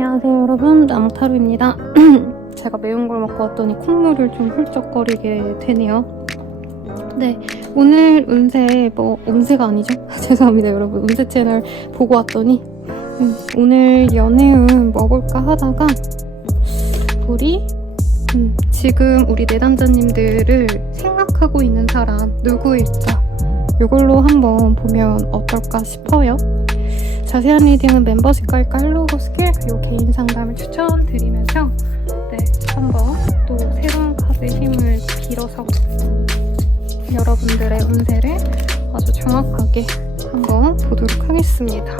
안녕하세요 여러분, 나무타루입니다. 제가 매운 걸 먹고 왔더니 콧물을 좀 훌쩍거리게 되네요. 네, 오늘 운세가 아니죠? 죄송합니다 여러분. 운세 채널 보고 왔더니 오늘 연애운 먹을까 하다가 지금 우리 내담자님들을 생각하고 있는 사람 누구일까? 이걸로 한번 보면 어떨까 싶어요. 자세한 리딩은 멤버십 가입과 헬로우 스킬 그리고 개인 상담을 추천드리면서 한번 또 새로운 카드의 힘을 빌어서 여러분들의 운세를 아주 정확하게 한번 보도록 하겠습니다.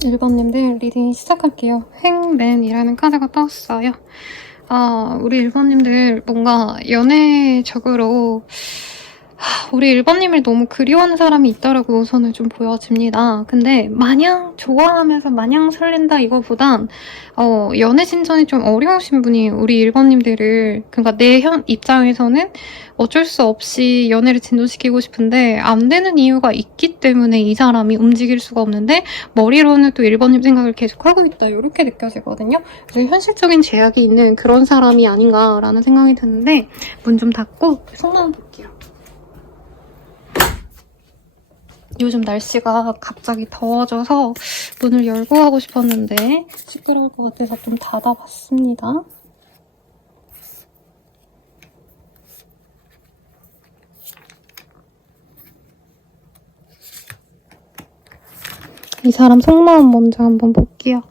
일번님들 리딩 시작할게요. 행맨이라는 카드가 떴어요. 우리 일번님들 뭔가 연애적으로 우리 일번님을 너무 그리워하는 사람이 있다라고 우선은 좀 보여집니다. 근데 마냥 좋아하면서 마냥 설렌다 이거보단 연애 진전이 좀 어려우신 분이 우리 일번님들을, 그러니까 내 현 입장에서는 어쩔 수 없이 연애를 진전시키고 싶은데 안 되는 이유가 있기 때문에 이 사람이 움직일 수가 없는데 머리로는 또 1번님 생각을 계속 하고 있다 이렇게 느껴지거든요. 그래서 현실적인 제약이 있는 그런 사람이 아닌가라는 생각이 드는데 문 좀 닫고 속마음 볼게요. 요즘 날씨가 갑자기 더워져서 문을 열고 하고 싶었는데 시끄러울 것 같아서 좀 닫아봤습니다. 이 사람 속마음 먼저 한번 볼게요.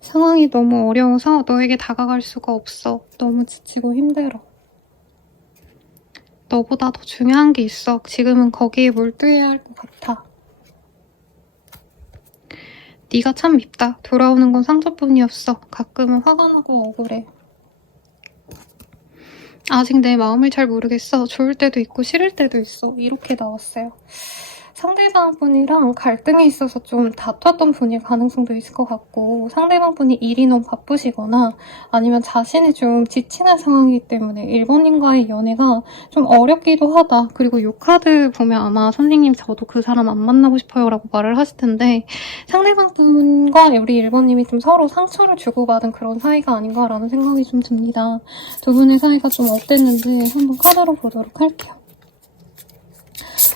상황이 너무 어려워서 너에게 다가갈 수가 없어. 너무 지치고 힘들어. 너보다 더 중요한 게 있어. 지금은 거기에 몰두해야 할 것 같아. 네가 참 밉다. 돌아오는 건 상처뿐이었어. 가끔은 화가 나고 억울해. 아직 내 마음을 잘 모르겠어. 좋을 때도 있고 싫을 때도 있어. 이렇게 나왔어요. 상대방 분이랑 갈등이 있어서 좀 다퉜던 분일 가능성도 있을 것 같고, 상대방 분이 일이 너무 바쁘시거나 아니면 자신이 좀 지치는 상황이기 때문에 1번님과의 연애가 좀 어렵기도 하다. 그리고 이 카드 보면 아마 선생님 저도 그 사람 안 만나고 싶어요 라고 말을 하실 텐데, 상대방 분과 우리 1번님이 좀 서로 상처를 주고받은 그런 사이가 아닌가라는 생각이 좀 듭니다. 두 분의 사이가 좀 어땠는지 한번 카드로 보도록 할게요.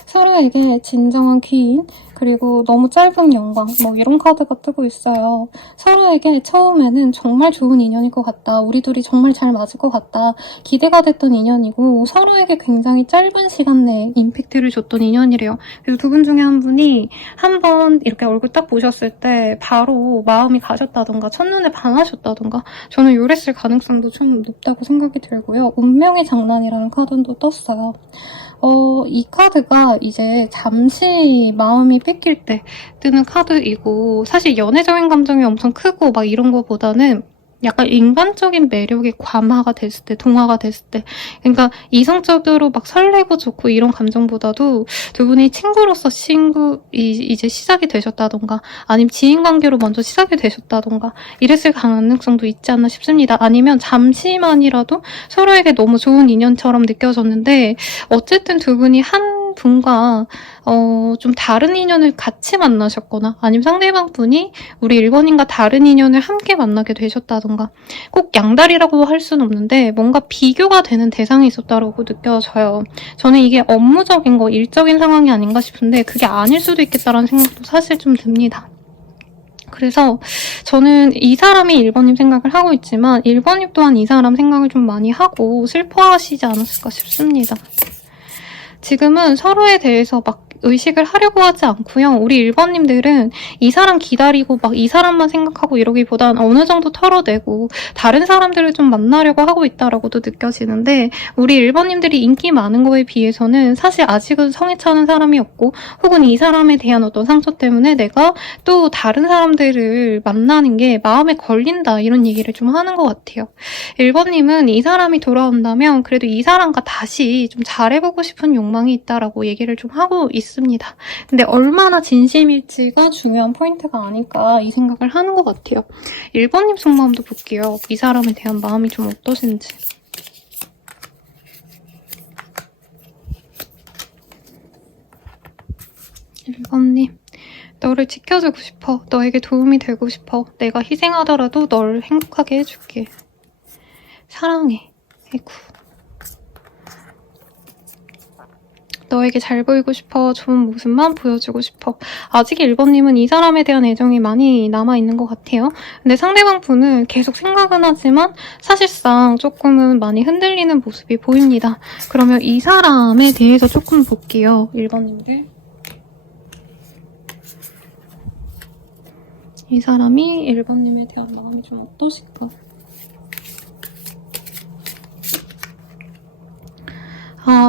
서로에게 진정한 귀인, 그리고 너무 짧은 영광, 뭐 이런 카드가 뜨고 있어요. 서로에게 처음에는 정말 좋은 인연일 것 같다. 우리 둘이 정말 잘 맞을 것 같다. 기대가 됐던 인연이고 서로에게 굉장히 짧은 시간 내에 임팩트를 줬던 인연이래요. 그래서 두 분 중에 한 분이 한번 이렇게 얼굴 딱 보셨을 때 바로 마음이 가셨다던가 첫눈에 반하셨다던가 저는 요랬을 가능성도 좀 높다고 생각이 들고요. 운명의 장난이라는 카드도 떴어요. 이 카드가 이제 잠시 마음이 뺏길 때 뜨는 카드이고, 사실 연애적인 감정이 엄청 크고 막 이런 거보다는 약간 인간적인 매력이 감화가 됐을 때, 동화가 됐을 때, 그러니까 이성적으로 막 설레고 좋고 이런 감정보다도 두 분이 친구로서 이제 시작이 되셨다던가, 아니면 지인 관계로 먼저 시작이 되셨다던가, 이랬을 가능성도 있지 않나 싶습니다. 아니면 잠시만이라도 서로에게 너무 좋은 인연처럼 느껴졌는데, 어쨌든 두 분이 한 분과 좀 다른 인연을 같이 만나셨거나, 아니면 상대방 분이 우리 1번님과 다른 인연을 함께 만나게 되셨다던가, 꼭 양다리라고 할 수는 없는데 뭔가 비교가 되는 대상이 있었다고 느껴져요. 저는 이게 업무적인 거, 일적인 상황이 아닌가 싶은데 그게 아닐 수도 있겠다라는 생각도 사실 좀 듭니다. 그래서 저는 이 사람이 1번님 생각을 하고 있지만 1번님 또한 이 사람 생각을 좀 많이 하고 슬퍼하시지 않았을까 싶습니다. 지금은 서로에 대해서 막 의식을 하려고 하지 않고요. 우리 1번님들은 이 사람 기다리고 막 이 사람만 생각하고 이러기보단 어느 정도 털어내고 다른 사람들을 좀 만나려고 하고 있다라고도 느껴지는데, 우리 1번님들이 인기 많은 거에 비해서는 사실 아직은 성에 차는 사람이 없고, 혹은 이 사람에 대한 어떤 상처 때문에 내가 또 다른 사람들을 만나는 게 마음에 걸린다, 이런 얘기를 좀 하는 것 같아요. 1번님은 이 사람이 돌아온다면 그래도 이 사람과 다시 좀 잘해보고 싶은 욕망이 있다라고 얘기를 좀 하고 있습니다. 근데 얼마나 진심일지가 중요한 포인트가 아닐까 이 생각을 하는 것 같아요. 1번님 속마음도 볼게요. 이 사람에 대한 마음이 좀 어떠신지. 1번님, 너를 지켜주고 싶어. 너에게 도움이 되고 싶어. 내가 희생하더라도 널 행복하게 해줄게. 사랑해. 아이고. 너에게 잘 보이고 싶어. 좋은 모습만 보여주고 싶어. 아직 1번님은 이 사람에 대한 애정이 많이 남아있는 것 같아요. 근데 상대방 분은 계속 생각은 하지만 사실상 조금은 많이 흔들리는 모습이 보입니다. 그러면 이 사람에 대해서 조금 볼게요. 1번님들. 이 사람이 1번님에 대한 마음이 좀 어떠실까?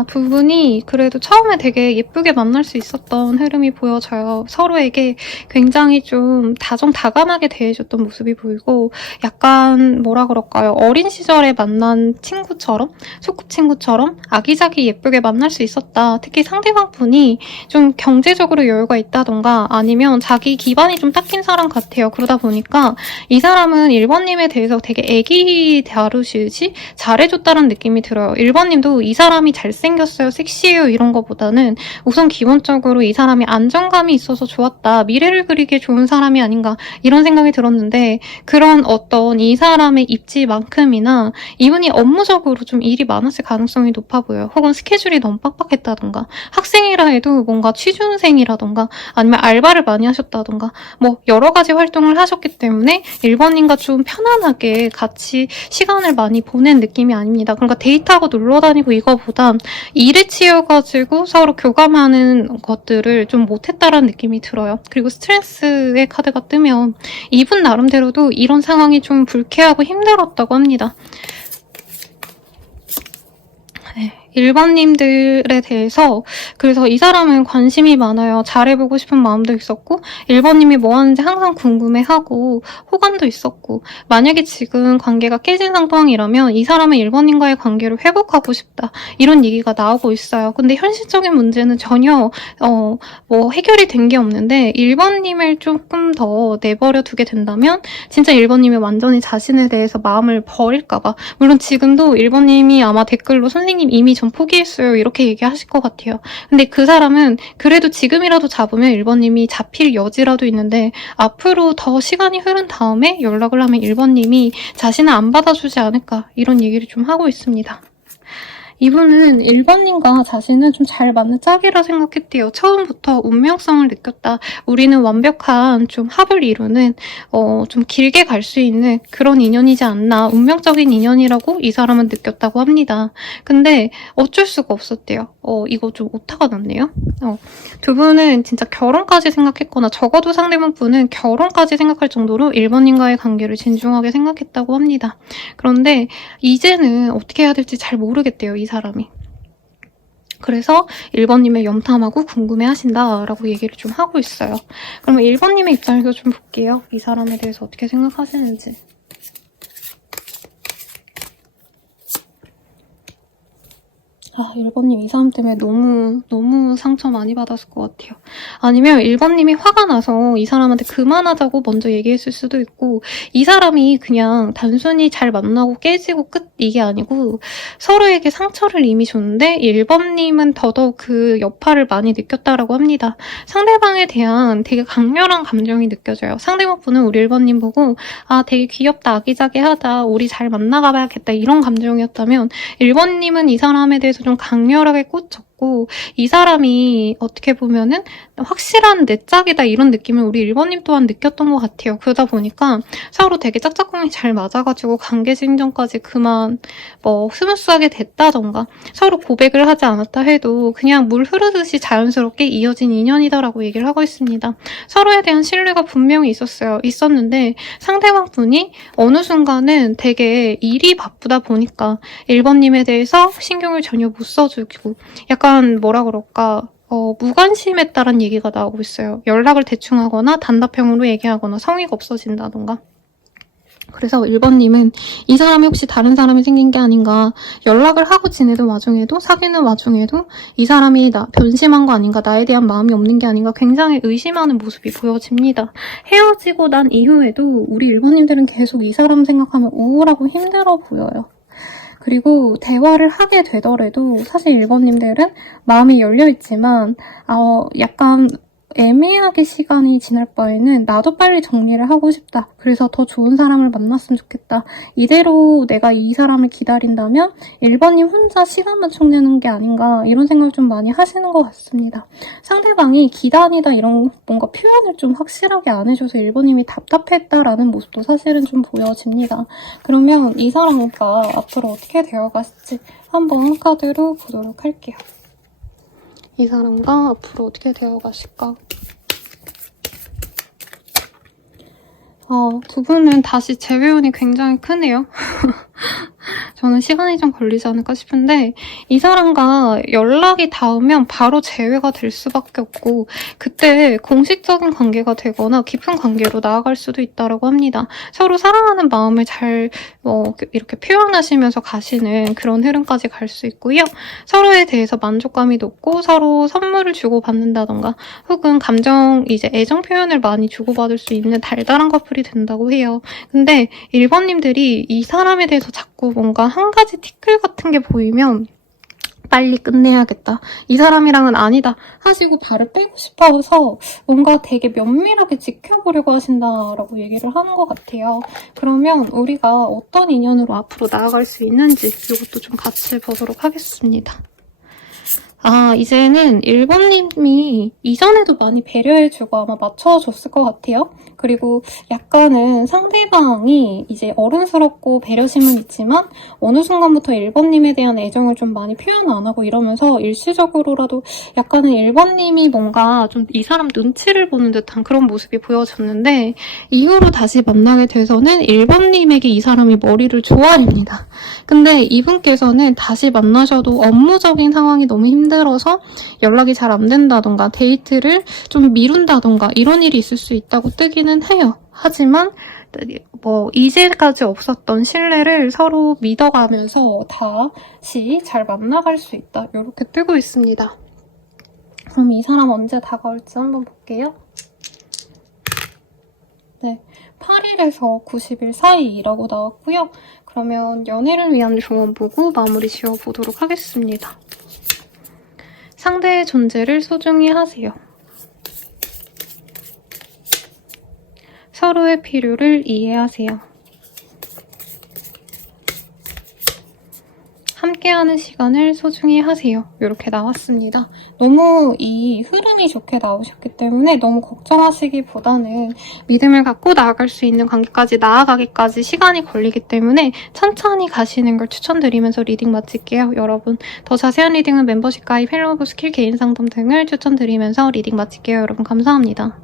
두 분이 그래도 처음에 되게 예쁘게 만날 수 있었던 흐름이 보여져요. 서로에게 굉장히 좀 다정다감하게 대해줬던 모습이 보이고, 약간 뭐라 그럴까요? 어린 시절에 만난 친구처럼, 소꿉친구처럼 아기자기 예쁘게 만날 수 있었다. 특히 상대방 분이 좀 경제적으로 여유가 있다던가 아니면 자기 기반이 좀 닦인 사람 같아요. 그러다 보니까 이 사람은 1번님에 대해서 되게 애기 다루시듯이 잘해줬다는 느낌이 들어요. 1번님도 이 사람이 잘생겼어요, 섹시해요 이런 거보다는 우선 기본적으로 이 사람이 안정감이 있어서 좋았다, 미래를 그리기에 좋은 사람이 아닌가 이런 생각이 들었는데, 그런 어떤 이 사람의 입지만큼이나 이분이 업무적으로 좀 일이 많았을 가능성이 높아 보여요. 혹은 스케줄이 너무 빡빡했다던가, 학생이라 해도 뭔가 취준생이라던가 아니면 알바를 많이 하셨다던가 뭐 여러 가지 활동을 하셨기 때문에 1번님과 좀 편안하게 같이 시간을 많이 보낸 느낌이 아닙니다. 그러니까 데이트하고 놀러 다니고 이거보다 일에 치여가지고 서로 교감하는 것들을 좀 못했다라는 느낌이 들어요. 그리고 스트레스의 카드가 뜨면 이분 나름대로도 이런 상황이 좀 불쾌하고 힘들었다고 합니다. 네, 1번님들에 대해서 그래서 이 사람은 관심이 많아요. 잘해보고 싶은 마음도 있었고 1번님이 뭐 하는지 항상 궁금해하고 호감도 있었고 만약에 지금 관계가 깨진 상황이라면 이 사람은 1번님과의 관계를 회복하고 싶다. 이런 얘기가 나오고 있어요. 근데 현실적인 문제는 전혀 뭐 해결이 된 게 없는데 1번님을 조금 더 내버려 두게 된다면 진짜 1번님이 완전히 자신에 대해서 마음을 버릴까봐 물론 지금도 1번님이 아마 댓글로 선생님 이미 전 포기했어요 이렇게 얘기하실 것 같아요. 근데 그 사람은 그래도 지금이라도 잡으면 1번님이 잡힐 여지라도 있는데 앞으로 더 시간이 흐른 다음에 연락을 하면 1번님이 자신을 안 받아주지 않을까 이런 얘기를 좀 하고 있습니다. 이분은 1번님과 자신은 좀 잘 맞는 짝이라 생각했대요. 처음부터 운명성을 느꼈다. 우리는 완벽한 좀 합을 이루는 좀 길게 갈 수 있는 그런 인연이지 않나. 운명적인 인연이라고 이 사람은 느꼈다고 합니다. 근데 어쩔 수가 없었대요. 이거 좀 오타가 났네요. 두 분은 진짜 결혼까지 생각했거나 적어도 상대방 분은 결혼까지 생각할 정도로 1번님과의 관계를 진중하게 생각했다고 합니다. 그런데 이제는 어떻게 해야 될지 잘 모르겠대요. 이 사람이. 그래서 1번님을 염탐하고 궁금해하신다라고 얘기를 좀 하고 있어요. 그러면 1번님의 입장에서 좀 볼게요. 이 사람에 대해서 어떻게 생각하시는지. 1번님 이 사람 때문에 너무 상처 많이 받았을 것 같아요. 아니면 1번님이 화가 나서 이 사람한테 그만하자고 먼저 얘기했을 수도 있고 이 사람이 그냥 단순히 잘 만나고 깨지고 끝 이게 아니고 서로에게 상처를 이미 줬는데 1번님은 더더욱 그 여파를 많이 느꼈다라고 합니다. 상대방에 대한 되게 강렬한 감정이 느껴져요. 상대방 분은 우리 1번님 보고 되게 귀엽다, 아기자기하다, 우리 잘 만나가 봐야겠다 이런 감정이었다면 1번님은 이 사람에 대해서 좀 강렬하게 꽂혔고 이 사람이 어떻게 보면은 확실한 내 짝이다 이런 느낌을 우리 1번님 또한 느꼈던 것 같아요. 그러다 보니까 서로 되게 짝짝꿍이 잘 맞아가지고 관계 진전까지 그만 뭐 스무스하게 됐다던가 서로 고백을 하지 않았다 해도 그냥 물 흐르듯이 자연스럽게 이어진 인연이다라고 얘기를 하고 있습니다. 서로에 대한 신뢰가 분명히 있었는데 상대방 분이 어느 순간은 되게 일이 바쁘다 보니까 1번님에 대해서 신경을 전혀 못 써주고 약간 뭐라 그럴까 무관심했다는 얘기가 나오고 있어요. 연락을 대충 하거나 단답형으로 얘기하거나 성의가 없어진다던가. 그래서 1번님은 이 사람이 혹시 다른 사람이 생긴 게 아닌가 연락을 하고 지내던 와중에도 사귀는 와중에도 이 사람이 변심한 거 아닌가 나에 대한 마음이 없는 게 아닌가 굉장히 의심하는 모습이 보여집니다. 헤어지고 난 이후에도 우리 1번님들은 계속 이 사람 생각하면 우울하고 힘들어 보여요. 그리고 대화를 하게 되더라도 사실 1번님들은 마음이 열려있지만 약간 애매하게 시간이 지날 바에는 나도 빨리 정리를 하고 싶다. 그래서 더 좋은 사람을 만났으면 좋겠다. 이대로 내가 이 사람을 기다린다면 1번님 혼자 시간만 총내는 게 아닌가 이런 생각을 좀 많이 하시는 것 같습니다. 상대방이 기다리다 이런 뭔가 표현을 좀 확실하게 안 해줘서 1번님이 답답했다라는 모습도 사실은 좀 보여집니다. 그러면 이 사람과 앞으로 어떻게 되어갈지 한번 카드로 보도록 할게요. 이 사람과 앞으로 어떻게 되어가실까? 두 분은 다시 재회운이 굉장히 크네요. 저는 시간이 좀 걸리지 않을까 싶은데 이 사람과 연락이 닿으면 바로 재회가 될 수밖에 없고 그때 공식적인 관계가 되거나 깊은 관계로 나아갈 수도 있다고 합니다. 서로 사랑하는 마음을 잘 이렇게 표현하시면서 가시는 그런 흐름까지 갈 수 있고요. 서로에 대해서 만족감이 높고 서로 선물을 주고받는다던가 혹은 애정 표현을 많이 주고받을 수 있는 달달한 커플이 된다고 해요. 근데 1번님들이 이 사람에 대해서 자꾸 뭔가 한 가지 티끌 같은 게 보이면 빨리 끝내야겠다. 이 사람이랑은 아니다 하시고 발을 빼고 싶어서 뭔가 되게 면밀하게 지켜보려고 하신다라고 얘기를 하는 것 같아요. 그러면 우리가 어떤 인연으로 앞으로 나아갈 수 있는지 이것도 좀 같이 보도록 하겠습니다. 이제는 1번님이 이전에도 많이 배려해주고 아마 맞춰줬을 것 같아요. 그리고 약간은 상대방이 이제 어른스럽고 배려심은 있지만 어느 순간부터 1번님에 대한 애정을 좀 많이 표현 안 하고 이러면서 일시적으로라도 약간은 1번님이 뭔가 좀 이 사람 눈치를 보는 듯한 그런 모습이 보여졌는데 이후로 다시 만나게 돼서는 1번님에게 이 사람이 머리를 조아립니다. 근데 이분께서는 다시 만나셔도 업무적인 상황이 너무 힘들어서 연락이 잘 안 된다던가 데이트를 좀 미룬다던가 이런 일이 있을 수 있다고 뜨기는 해요. 하지만 뭐 이제까지 없었던 신뢰를 서로 믿어가면서 다시 잘 만나갈 수 있다. 이렇게 뜨고 있습니다. 그럼 이 사람 언제 다가올지 한번 볼게요. 네, 8일에서 90일 사이라고 나왔고요. 그러면 연애를 위한 조언 보고 마무리 지어보도록 하겠습니다. 상대의 존재를 소중히 하세요. 서로의 필요를 이해하세요. 함께하는 시간을 소중히 하세요. 이렇게 나왔습니다. 너무 이 흐름이 좋게 나오셨기 때문에 너무 걱정하시기보다는 믿음을 갖고 나아갈 수 있는 관계까지 나아가기까지 시간이 걸리기 때문에 천천히 가시는 걸 추천드리면서 리딩 마칠게요. 여러분, 더 자세한 리딩은 멤버십 가입, 헬로우 스킬, 개인 상담 등을 추천드리면서 리딩 마칠게요. 여러분 감사합니다.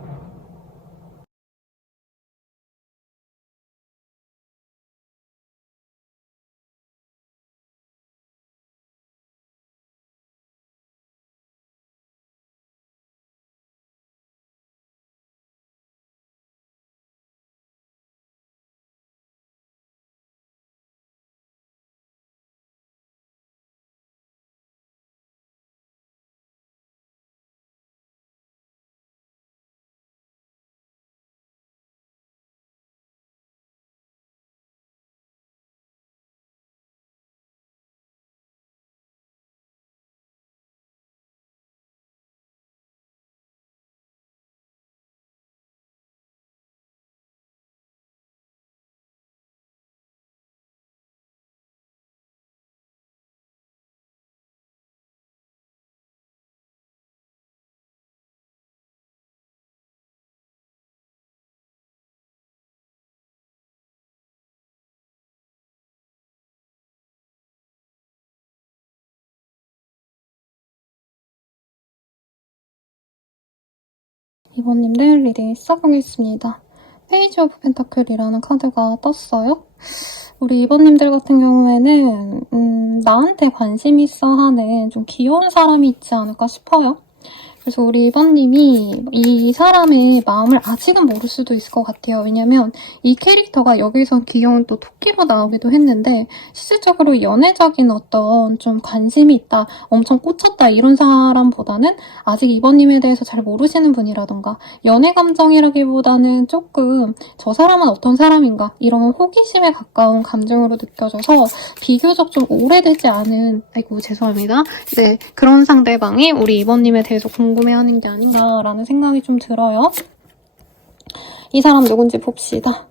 이번님들 리딩 시작하겠습니다. 페이지 오브 펜타클이라는 카드가 떴어요. 우리 이번님들 같은 경우에는 나한테 관심 있어 하는 좀 귀여운 사람이 있지 않을까 싶어요. 그래서 우리 이번님이 이 사람의 마음을 아직은 모를 수도 있을 것 같아요. 왜냐면 이 캐릭터가 여기서 귀여운 또 토끼로 나오기도 했는데 실질적으로 연애적인 어떤 좀 관심이 있다, 엄청 꽂혔다 이런 사람보다는 아직 이번님에 대해서 잘 모르시는 분이라던가 연애 감정이라기보다는 조금 저 사람은 어떤 사람인가 이런 호기심에 가까운 감정으로 느껴져서 비교적 좀 오래되지 않은, 아이고 죄송합니다. 네, 그런 상대방이 우리 이번님에 대해서 궁금해하는 게 아닌가라는 생각이 좀 들어요. 이 사람 누군지 봅시다.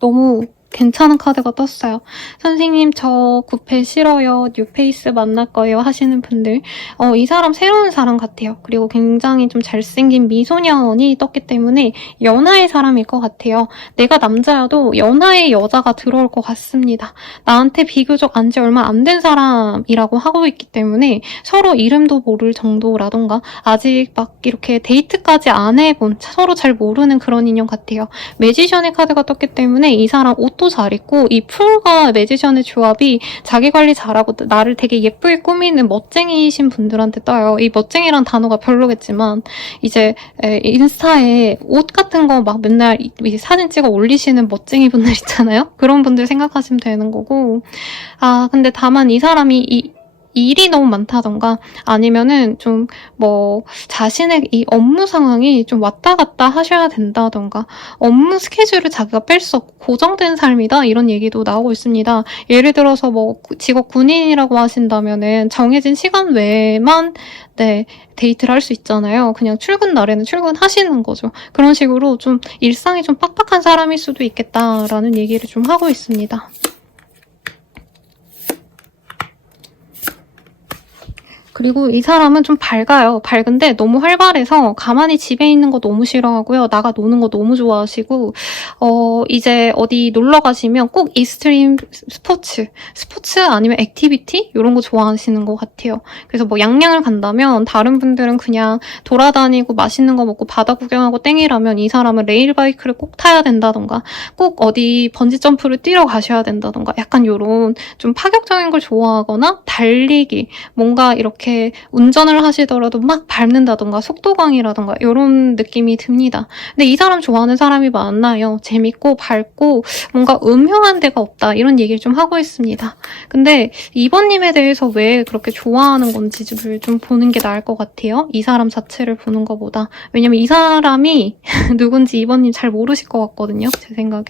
너무 괜찮은 카드가 떴어요. 선생님 저 구패 싫어요. 뉴페이스 만날 거예요 하시는 분들, 이 사람 새로운 사람 같아요. 그리고 굉장히 좀 잘생긴 미소년이 떴기 때문에 연하의 사람일 것 같아요. 내가 남자여도 연하의 여자가 들어올 것 같습니다. 나한테 비교적 안지 얼마 안 된 사람이라고 하고 있기 때문에 서로 이름도 모를 정도라던가 아직 막 이렇게 데이트까지 안 해본, 서로 잘 모르는 그런 인연 같아요. 매지션의 카드가 떴기 때문에 이 사람 옷도 잘 입고 이 풀과 매지션의 조합이 자기 관리 잘하고 나를 되게 예쁘게 꾸미는 멋쟁이신 분들한테 떠요. 이 멋쟁이란 단어가 별로겠지만 이제 인스타에 옷 같은 거 막 맨날 사진 찍어 올리시는 멋쟁이 분들 있잖아요. 그런 분들 생각하시면 되는 거고, 근데 다만 이 사람이 일이 너무 많다던가 아니면은 좀 뭐 자신의 이 업무 상황이 좀 왔다 갔다 하셔야 된다던가 업무 스케줄을 자기가 뺄 수 없고 고정된 삶이다 이런 얘기도 나오고 있습니다. 예를 들어서 뭐 직업 군인이라고 하신다면은 정해진 시간 외에만 데이트를 할 수 있잖아요. 그냥 출근 날에는 출근하시는 거죠. 그런 식으로 좀 일상이 좀 빡빡한 사람일 수도 있겠다라는 얘기를 좀 하고 있습니다. 그리고 이 사람은 좀 밝아요. 밝은데 너무 활발해서 가만히 집에 있는 거 너무 싫어하고요. 나가 노는 거 너무 좋아하시고 이제 어디 놀러 가시면 꼭 익스트림 스포츠 아니면 액티비티 이런 거 좋아하시는 것 같아요. 그래서 뭐 양양을 간다면 다른 분들은 그냥 돌아다니고 맛있는 거 먹고 바다 구경하고 땡이라면 이 사람은 레일바이크를 꼭 타야 된다던가 꼭 어디 번지점프를 뛰러 가셔야 된다던가 약간 요런 좀 파격적인 걸 좋아하거나 달리기 뭔가 이렇게 운전을 하시더라도 막 밟는다던가 속도광이라던가 이런 느낌이 듭니다. 근데 이 사람 좋아하는 사람이 많나요? 재밌고 밝고 뭔가 음흉한 데가 없다 이런 얘기를 좀 하고 있습니다. 근데 2번님에 대해서 왜 그렇게 좋아하는 건지를 좀 보는 게 나을 것 같아요. 이 사람 자체를 보는 것보다. 왜냐면 이 사람이 누군지 2번님 잘 모르실 것 같거든요. 제 생각에.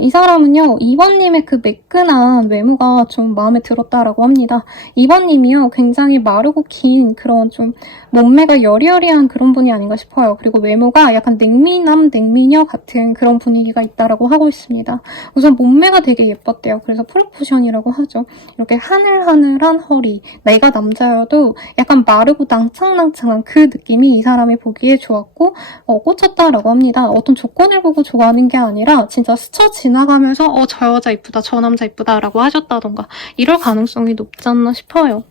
이 사람은요, 2번님의 그 매끈한 외모가 좀 마음에 들었다라고 합니다. 2번님이요, 굉장히 마르고 긴 그런 좀 몸매가 여리여리한 그런 분이 아닌가 싶어요. 그리고 외모가 약간 냉미남, 냉미녀 같은 그런 분위기가 있다라고 하고 있습니다. 우선 몸매가 되게 예뻤대요. 그래서 프로포션이라고 하죠. 이렇게 하늘하늘한 허리. 내가 남자여도 약간 마르고 낭창낭창한 그 느낌이 이 사람이 보기에 좋았고 꽂혔다라고 합니다. 어떤 조건을 보고 좋아하는 게 아니라 진짜 스쳐 지나가면서 저 여자 이쁘다, 저 남자 이쁘다라고 하셨다던가 이럴 가능성이 높지 않나 싶어요.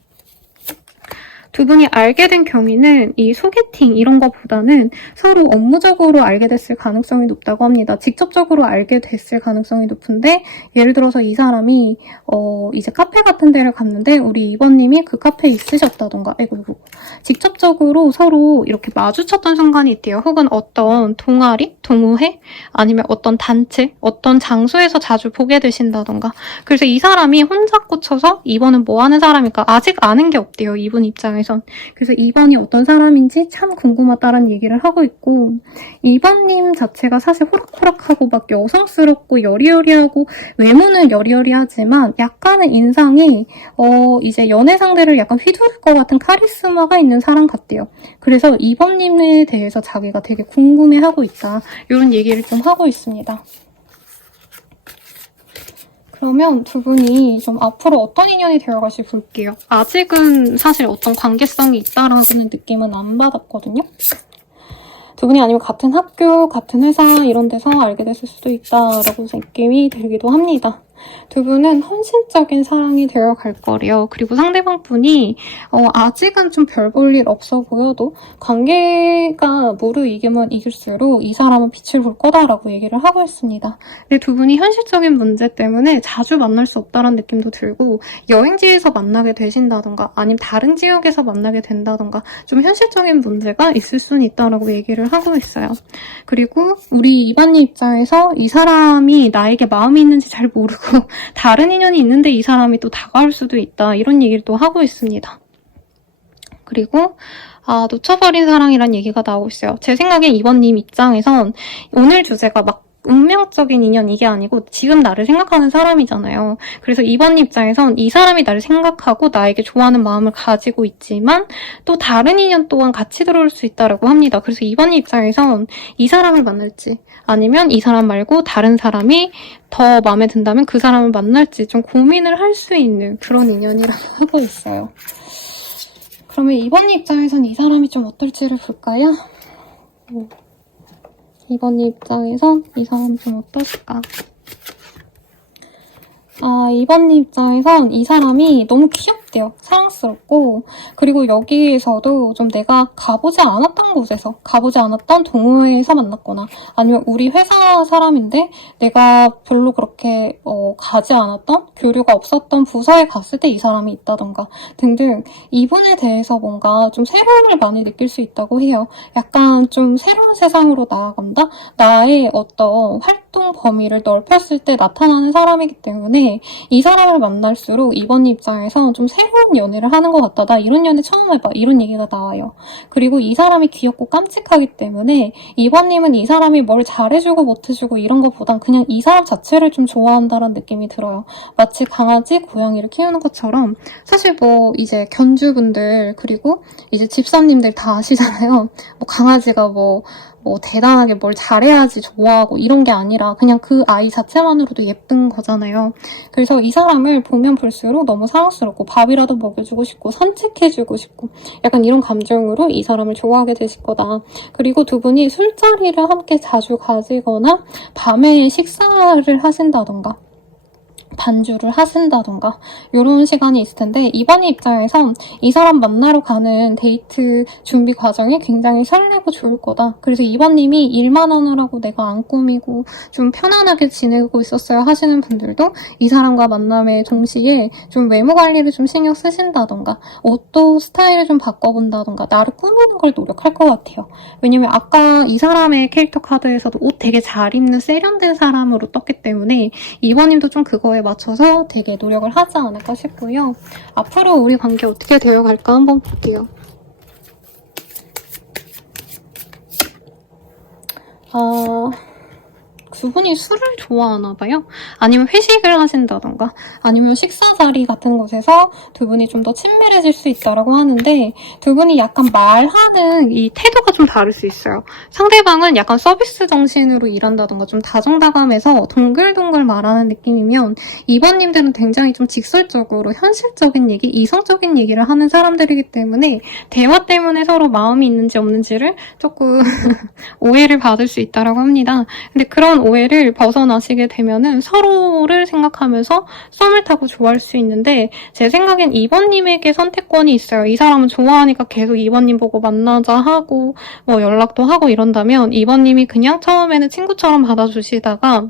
두 분이 알게 된 경위는 이 소개팅 이런 거보다는 서로 업무적으로 알게 됐을 가능성이 높다고 합니다. 직접적으로 알게 됐을 가능성이 높은데 예를 들어서 이 사람이 이제 카페 같은 데를 갔는데 우리 2번님이 그 카페에 있으셨다던가 직접적으로 서로 이렇게 마주쳤던 순간이 있대요. 혹은 어떤 동아리, 동호회 아니면 어떤 단체, 어떤 장소에서 자주 보게 되신다던가 그래서 이 사람이 혼자 꽂혀서 2번은 뭐 하는 사람일까 아직 아는 게 없대요. 2번 입장에서. 그래서 2번이 어떤 사람인지 참 궁금하다는 얘기를 하고 있고 2번님 자체가 사실 호락호락하고 막 여성스럽고 여리여리하고 외모는 여리여리하지만 약간의 인상이 이제 연애 상대를 약간 휘두를 것 같은 카리스마가 있는 사람 같대요. 그래서 2번님에 대해서 자기가 되게 궁금해하고 있다. 이런 얘기를 좀 하고 있습니다. 그러면 두 분이 좀 앞으로 어떤 인연이 되어갈지 볼게요. 아직은 사실 어떤 관계성이 있다라는 느낌은 안 받았거든요. 두 분이 아니면 같은 학교, 같은 회사 이런 데서 알게 됐을 수도 있다라고 느낌이 들기도 합니다. 두 분은 헌신적인 사랑이 되어갈 거래요. 그리고 상대방 분이 아직은 좀 별 볼 일 없어 보여도 관계가 무르익으면 이길수록 이 사람은 빛을 볼 거다라고 얘기를 하고 있습니다. 근데 두 분이 현실적인 문제 때문에 자주 만날 수 없다는 느낌도 들고 여행지에서 만나게 되신다던가 아니면 다른 지역에서 만나게 된다던가 좀 현실적인 문제가 있을 수는 있다라고 얘기를 하고 있어요. 그리고 우리 이반님 입장에서 이 사람이 나에게 마음이 있는지 잘 모르고 다른 인연이 있는데 이 사람이 또 다가올 수도 있다 이런 얘기를 또 하고 있습니다. 그리고 놓쳐버린 사랑이란 얘기가 나오고 있어요. 제 생각엔 2번님 입장에선 오늘 주제가 막 운명적인 인연 이게 아니고 지금 나를 생각하는 사람이잖아요. 그래서 2번님 입장에선 이 사람이 나를 생각하고 나에게 좋아하는 마음을 가지고 있지만 또 다른 인연 또한 같이 들어올 수 있다고 합니다. 그래서 2번님 입장에선 이 사람을 만날지 아니면 이 사람 말고 다른 사람이 더 마음에 든다면 그 사람을 만날지 좀 고민을 할 수 있는 그런 인연이라고 하고 있어요. 그러면 2번님 입장에선 이 사람이 좀 어떨지를 볼까요? 2번님 입장에선 이 사람이 좀 어떨까? 2번님 입장에선 이 사람이 너무 귀엽대요. 사랑스럽고 그리고 여기에서도 좀 내가 가보지 않았던 곳에서 가보지 않았던 동호회에서 만났거나 아니면 우리 회사 사람인데 내가 별로 그렇게 가지 않았던 교류가 없었던 부서에 갔을 때 이 사람이 있다던가 등등 이분에 대해서 뭔가 좀 새로움을 많이 느낄 수 있다고 해요. 약간 좀 새로운 세상으로 나아간다? 나의 어떤 활동 범위를 넓혔을 때 나타나는 사람이기 때문에 이 사람을 만날수록 2번 입장에서 좀 새로운 연애를 하는 것 같다. 나 이런 연애 처음 해봐. 이런 얘기가 나와요. 그리고 이 사람이 귀엽고 깜찍하기 때문에 2번님은 이 사람이 뭘 잘해주고 못해주고 이런 것보단 그냥 이 사람 자체를 좀 좋아한다는 느낌이 들어요. 마치 강아지, 고양이를 키우는 것처럼 사실 뭐 이제 견주분들 그리고 이제 집사님들 다 아시잖아요. 뭐 강아지가 뭐 뭐 대단하게 뭘 잘해야지 좋아하고 이런 게 아니라 그냥 그 아이 자체만으로도 예쁜 거잖아요. 그래서 이 사람을 보면 볼수록 너무 사랑스럽고 밥이라도 먹여주고 싶고 산책해주고 싶고 약간 이런 감정으로 이 사람을 좋아하게 되실 거다. 그리고 두 분이 술자리를 함께 자주 가지거나 밤에 식사를 하신다던가 반주를 하신다던가 이런 시간이 있을 텐데 이번의 입장에선 이 사람 만나러 가는 데이트 준비 과정이 굉장히 설레고 좋을 거다. 그래서 이번님이 일만 하느라고 내가 안 꾸미고 좀 편안하게 지내고 있었어요 하시는 분들도 이 사람과 만남의 동시에 좀 외모 관리를 좀 신경 쓰신다던가 옷도 스타일을 좀 바꿔본다던가 나를 꾸미는 걸 노력할 것 같아요. 왜냐면 아까 이 사람의 캐릭터 카드에서도 옷 되게 잘 입는 세련된 사람으로 떴기 때문에 이번님도 좀 그거에 맞춰서 되게 노력을 하지 않을까 싶고요. 앞으로 우리 관계 어떻게 되어갈까 한번 볼게요. 두 분이 술을 좋아하나 봐요. 아니면 회식을 하신다던가 아니면 식사 자리 같은 곳에서 두 분이 좀 더 친밀해질 수 있다고 하는데 두 분이 약간 말하는 이 태도가 좀 다를 수 있어요. 상대방은 약간 서비스 정신으로 일한다던가 좀 다정다감해서 동글동글 말하는 느낌이면 이번님들은 굉장히 좀 직설적으로 현실적인 얘기, 이성적인 얘기를 하는 사람들이기 때문에 대화 때문에 서로 마음이 있는지 없는지를 조금 오해를 받을 수 있다고 합니다. 근데 그런 오해를 벗어나시게 되면은 서로를 생각하면서 썸을 타고 좋아할 수 있는데 제 생각엔 2번님에게 선택권이 있어요. 이 사람은 좋아하니까 계속 2번님 보고 만나자 하고 뭐 연락도 하고 이런다면 2번님이 그냥 처음에는 친구처럼 받아주시다가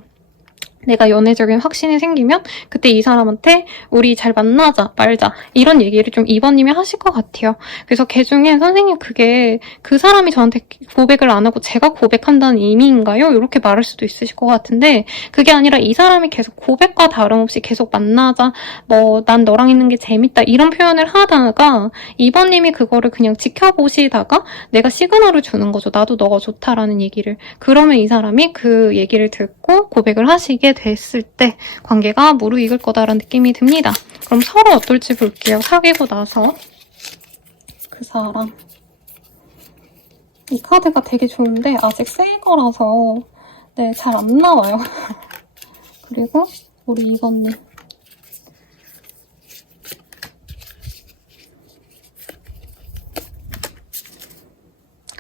내가 연애적인 확신이 생기면 그때 이 사람한테 우리 잘 만나자 말자 이런 얘기를 좀 2번님이 하실 것 같아요. 그래서 걔중에 선생님 그게 그 사람이 저한테 고백을 안 하고 제가 고백한다는 의미인가요? 이렇게 말할 수도 있으실 것 같은데 그게 아니라 이 사람이 계속 고백과 다름없이 계속 만나자 뭐 난 너랑 있는 게 재밌다 이런 표현을 하다가 2번님이 그거를 그냥 지켜보시다가 내가 시그널을 주는 거죠. 나도 너가 좋다라는 얘기를. 그러면 이 사람이 그 얘기를 듣고 고백을 하시게 됐을 때 관계가 무르익을 거다라는 느낌이 듭니다. 그럼 서로 어떨지 볼게요. 사귀고 나서 그 사람 이 카드가 되게 좋은데 아직 새 거라서 네, 잘 안 나와요. 그리고 우리 이번님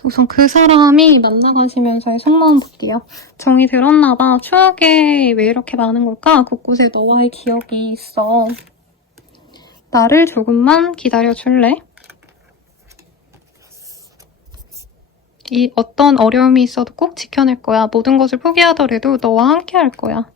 우선 그 사람이 만나가시면서의 속마음 볼게요. 정이 들었나봐. 추억에 왜 이렇게 많은 걸까? 곳곳에 너와의 기억이 있어. 나를 조금만 기다려줄래? 이 어떤 어려움이 있어도 꼭 지켜낼 거야. 모든 것을 포기하더라도 너와 함께 할 거야.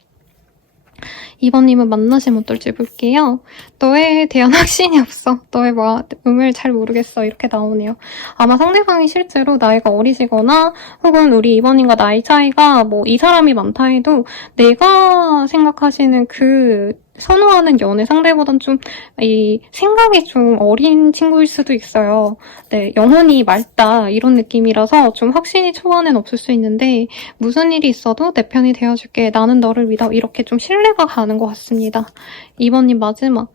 2번님은 만나시면 어떨지 볼게요. 너에 대한 확신이 없어. 너의 마음을 잘 모르겠어. 이렇게 나오네요. 아마 상대방이 실제로 나이가 어리시거나 혹은 우리 2번님과 나이 차이가 뭐 이 사람이 많다 해도 내가 생각하시는 그 선호하는 연애 상대보단 좀 이 생각이 좀 어린 친구일 수도 있어요. 네, 영혼이 맑다 이런 느낌이라서 좀 확신이 초반엔 없을 수 있는데 무슨 일이 있어도 내 편이 되어줄게. 나는 너를 믿어. 이렇게 좀 신뢰가 가는 것 같습니다. 2번님 마지막.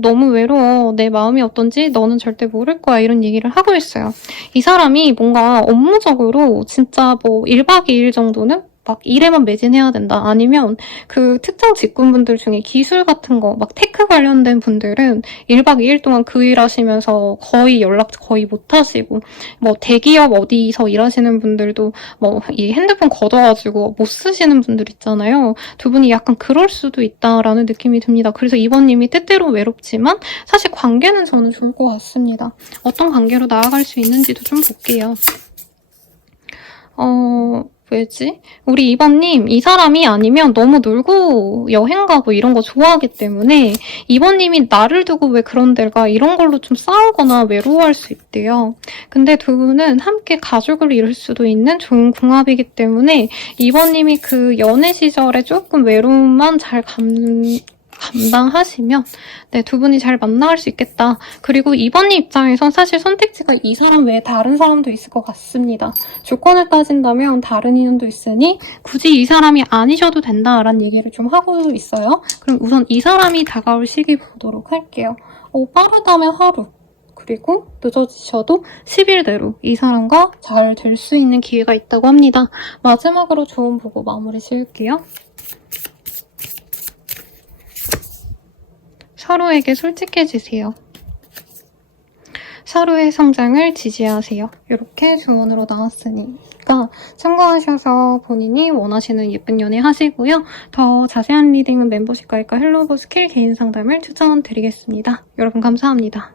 너무 외로워. 내 마음이 어떤지 너는 절대 모를 거야. 이런 얘기를 하고 있어요. 이 사람이 뭔가 업무적으로 진짜 뭐 1박 2일 정도는 막 일에만 매진해야 된다. 아니면 그 특정 직군분들 중에 기술 같은 거, 막 테크 관련된 분들은 1박 2일 동안 그 일 하시면서 거의 연락 거의 못 하시고, 뭐 대기업 어디서 일하시는 분들도 뭐 이 핸드폰 걷어가지고 못 쓰시는 분들 있잖아요. 두 분이 약간 그럴 수도 있다라는 느낌이 듭니다. 그래서 이번님이 때때로 외롭지만 사실 관계는 저는 좋을 것 같습니다. 어떤 관계로 나아갈 수 있는지도 좀 볼게요. 왜지? 우리 2번님, 이 사람이 아니면 너무 놀고 여행 가고 이런 거 좋아하기 때문에 2번님이 나를 두고 왜 그런 데를 가 이런 걸로 좀 싸우거나 외로워할 수 있대요. 근데 두 분은 함께 가족을 이룰 수도 있는 좋은 궁합이기 때문에 2번님이 그 연애 시절에 조금 외로움만 잘 감당하시면 네, 두 분이 잘 만나갈 수 있겠다. 그리고 2번님 입장에선 사실 선택지가 이 사람 외에 다른 사람도 있을 것 같습니다. 조건을 따진다면 다른 인연도 있으니 굳이 이 사람이 아니셔도 된다라는 얘기를 좀 하고 있어요. 그럼 우선 이 사람이 다가올 시기 보도록 할게요. 빠르다면 하루. 그리고 늦어지셔도 10일대로 이 사람과 잘 될 수 있는 기회가 있다고 합니다. 마지막으로 조언 보고 마무리 지을게요. 서로에게 솔직해지세요. 서로의 성장을 지지하세요. 이렇게 조언으로 나왔으니까 참고하셔서 본인이 원하시는 예쁜 연애 하시고요. 더 자세한 리딩은 멤버십 가입과 헬로우 스킬 개인 상담을 추천드리겠습니다. 여러분 감사합니다.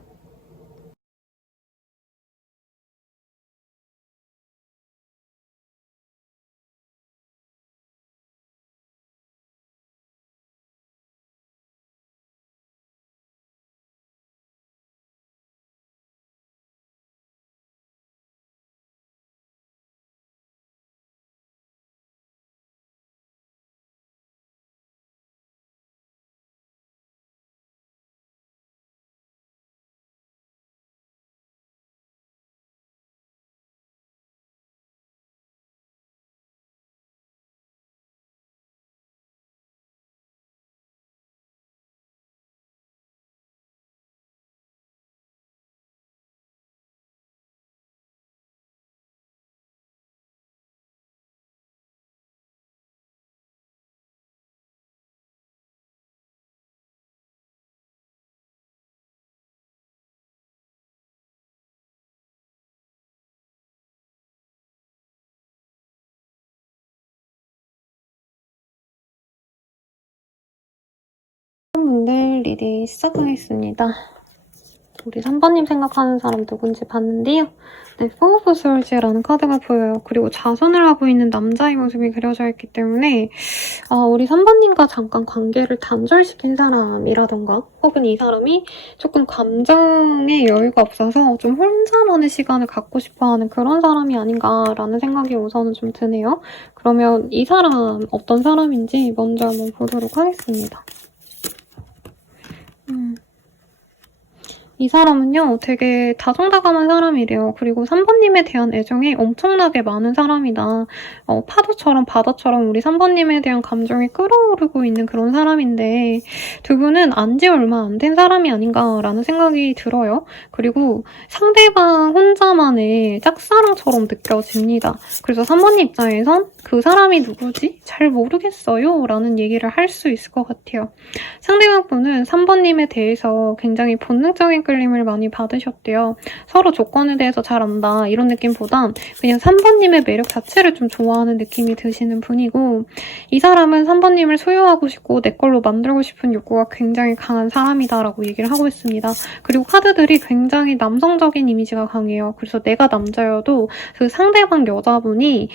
분들 리딩 시작하겠습니다. 우리 3번님 생각하는 사람 누군지 봤는데요. 네, Four of Swords라는 카드가 보여요. 그리고 자선을 하고 있는 남자의 모습이 그려져 있기 때문에 우리 3번님과 잠깐 관계를 단절시킨 사람이라던가 혹은 이 사람이 조금 감정에 여유가 없어서 좀 혼자만의 시간을 갖고 싶어하는 그런 사람이 아닌가라는 생각이 우선은 좀 드네요. 그러면 이 사람 어떤 사람인지 먼저 한번 보도록 하겠습니다. 이 사람은요, 되게 다정다감한 사람이래요. 그리고 3번님에 대한 애정이 엄청나게 많은 사람이다. 파도처럼 바다처럼 우리 3번님에 대한 감정이 끓어오르고 있는 그런 사람인데 두 분은 안지 얼마 안 된 사람이 아닌가라는 생각이 들어요. 그리고 상대방 혼자만의 짝사랑처럼 느껴집니다. 그래서 3번님 입장에선 그 사람이 누구지? 잘 모르겠어요. 라는 얘기를 할 수 있을 것 같아요. 상대방 분은 3번님에 대해서 굉장히 본능적인 끌림을 많이 받으셨대요. 서로 조건에 대해서 잘 안다 이런 느낌보단 그냥 3번님의 매력 자체를 좀 좋아하는 느낌이 드시는 분이고 이 사람은 3번님을 소유하고 싶고 내 걸로 만들고 싶은 욕구가 굉장히 강한 사람이다라고 얘기를 하고 있습니다. 그리고 카드들이 굉장히 남성적인 이미지가 강해요. 그래서 내가 남자여도 그 상대방 여자분이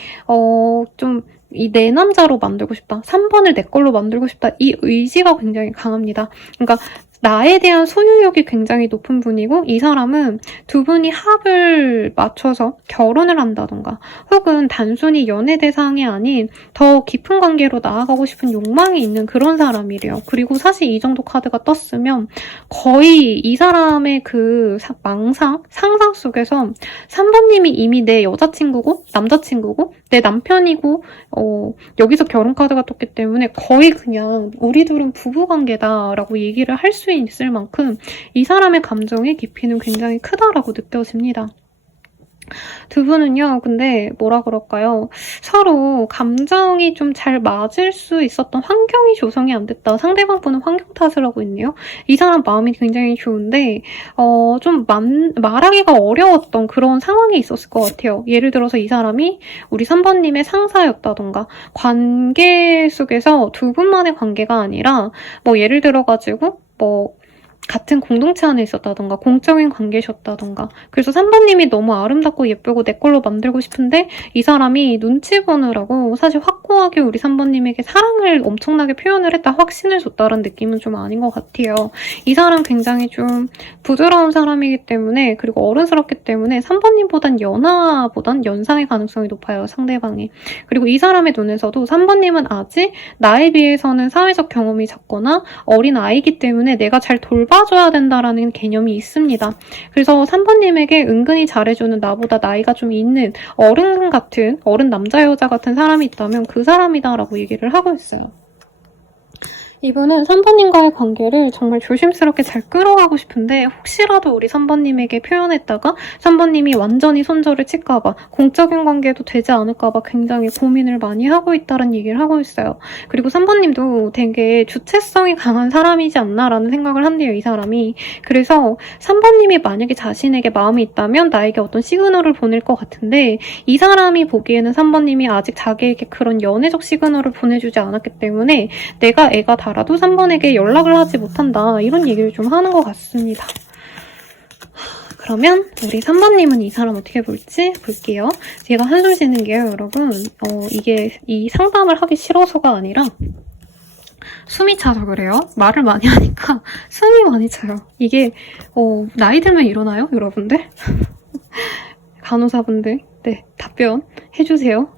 좀 이 내 남자로 만들고 싶다. 3번을 내 걸로 만들고 싶다. 이 의지가 굉장히 강합니다. 그러니까 나에 대한 소유욕이 굉장히 높은 분이고 이 사람은 두 분이 합을 맞춰서 결혼을 한다던가 혹은 단순히 연애 대상이 아닌 더 깊은 관계로 나아가고 싶은 욕망이 있는 그런 사람이래요. 그리고 사실 이 정도 카드가 떴으면 거의 이 사람의 그 상상 속에서 3번님이 이미 내 여자친구고 남자친구고 내 남편이고 여기서 결혼 카드가 떴기 때문에 거의 그냥 우리 둘은 부부관계다라고 얘기를 할 수 있을 만큼 이 사람의 감정의 깊이는 굉장히 크다라고 느껴집니다. 두 분은요, 근데 뭐라 그럴까요? 서로 감정이 좀 잘 맞을 수 있었던 환경이 조성이 안 됐다. 상대방 분은 환경 탓을 하고 있네요. 이 사람 마음이 굉장히 좋은데 좀 말하기가 어려웠던 그런 상황이 있었을 것 같아요. 예를 들어서 이 사람이 우리 3번님의 상사였다던가 관계 속에서 두 분만의 관계가 아니라 뭐 예를 들어가지고 같은 공동체 안에 있었다던가 공적인 관계셨다던가 그래서 3번님이 너무 아름답고 예쁘고 내 걸로 만들고 싶은데 이 사람이 눈치 보느라고 사실 확고하게 우리 3번님에게 사랑을 엄청나게 표현을 했다 확신을 줬다는 느낌은 좀 아닌 것 같아요. 이 사람 굉장히 좀 부드러운 사람이기 때문에 그리고 어른스럽기 때문에 3번님보단 연하보단 연상의 가능성이 높아요. 상대방이. 그리고 이 사람의 눈에서도 3번님은 아직 나에 비해서는 사회적 경험이 적거나 어린 아이기 때문에 내가 잘 돌봐줘야 된다라는 개념이 있습니다. 그래서 3번님에게 은근히 잘해주는 나보다 나이가 좀 있는 어른 같은 어른 남자 여자 같은 사람이 있다면 그 사람이다라고 얘기를 하고 있어요. 이분은 3번님과의 관계를 정말 조심스럽게 잘 끌어가고 싶은데 혹시라도 우리 3번님에게 표현했다가 3번님이 완전히 손절을 칠까봐 공적인 관계도 되지 않을까봐 굉장히 고민을 많이 하고 있다는 얘기를 하고 있어요. 그리고 3번님도 되게 주체성이 강한 사람이지 않나라는 생각을 한대요, 이 사람이. 그래서 3번님이 만약에 자신에게 마음이 있다면 나에게 어떤 시그널을 보낼 것 같은데 이 사람이 보기에는 3번님이 아직 자기에게 그런 연애적 시그널을 보내주지 않았기 때문에 내가 애가 달아도 3번에게 연락을 하지 못한다, 이런 얘기를 좀 하는 것 같습니다. 그러면 우리 3번님은 이 사람 어떻게 볼지 볼게요. 제가 한숨 쉬는 게요, 여러분. 이게 이 상담을 하기 싫어서가 아니라 숨이 차서 그래요. 말을 많이 하니까 숨이 많이 차요. 이게 나이 들면 일어나요, 여러분들? 간호사분들, 네, 답변 해주세요.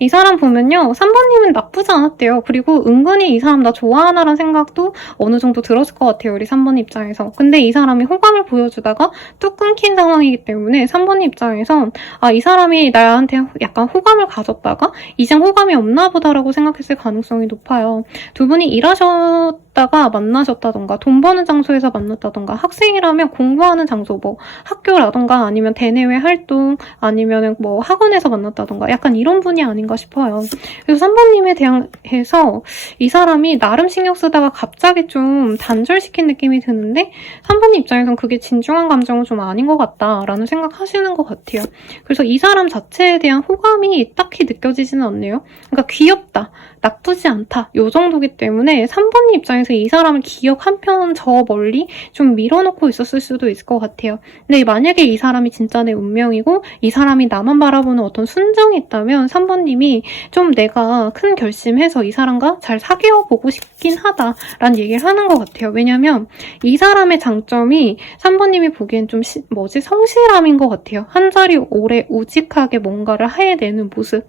이 사람 보면요, 3번님은 나쁘지 않았대요. 그리고 은근히 이 사람 나 좋아하나라는 생각도 어느 정도 들었을 것 같아요, 우리 3번 입장에서. 근데 이 사람이 호감을 보여주다가 뚝 끊긴 상황이기 때문에 3번 입장에선 이 사람이 나한테 약간 호감을 가졌다가 이젠 호감이 없나 보다라고 생각했을 가능성이 높아요. 두 분이 일하셨다가 만나셨다던가 돈 버는 장소에서 만났다던가 학생이라면 공부하는 장소, 뭐 학교라던가 아니면 대내외 활동 아니면 뭐 학원에서 만났다던가 약간 이런 분이 아닌가 싶어요. 그래서 3번님에 대해서 이 사람이 나름 신경 쓰다가 갑자기 좀 단절시킨 느낌이 드는데 3번님 입장에선 그게 진중한 감정은 좀 아닌 것 같다라는 생각하시는 것 같아요. 그래서 이 사람 자체에 대한 호감이 딱히 느껴지지는 않네요. 그러니까 귀엽다, 나쁘지 않다, 요 정도기 때문에 3번님 입장에서 이 사람을 기억 한편 저 멀리 좀 밀어놓고 있었을 수도 있을 것 같아요. 근데 만약에 이 사람이 진짜 내 운명이고 이 사람이 나만 바라보는 어떤 순정이 있다면 3번님이 좀 내가 큰 결심해서 이 사람과 잘 사귀어보고 싶긴 하다라는 얘기를 하는 것 같아요. 왜냐면 이 사람의 장점이 3번님이 보기엔 좀 성실함인 것 같아요. 한 자리 오래 우직하게 뭔가를 해내는 모습.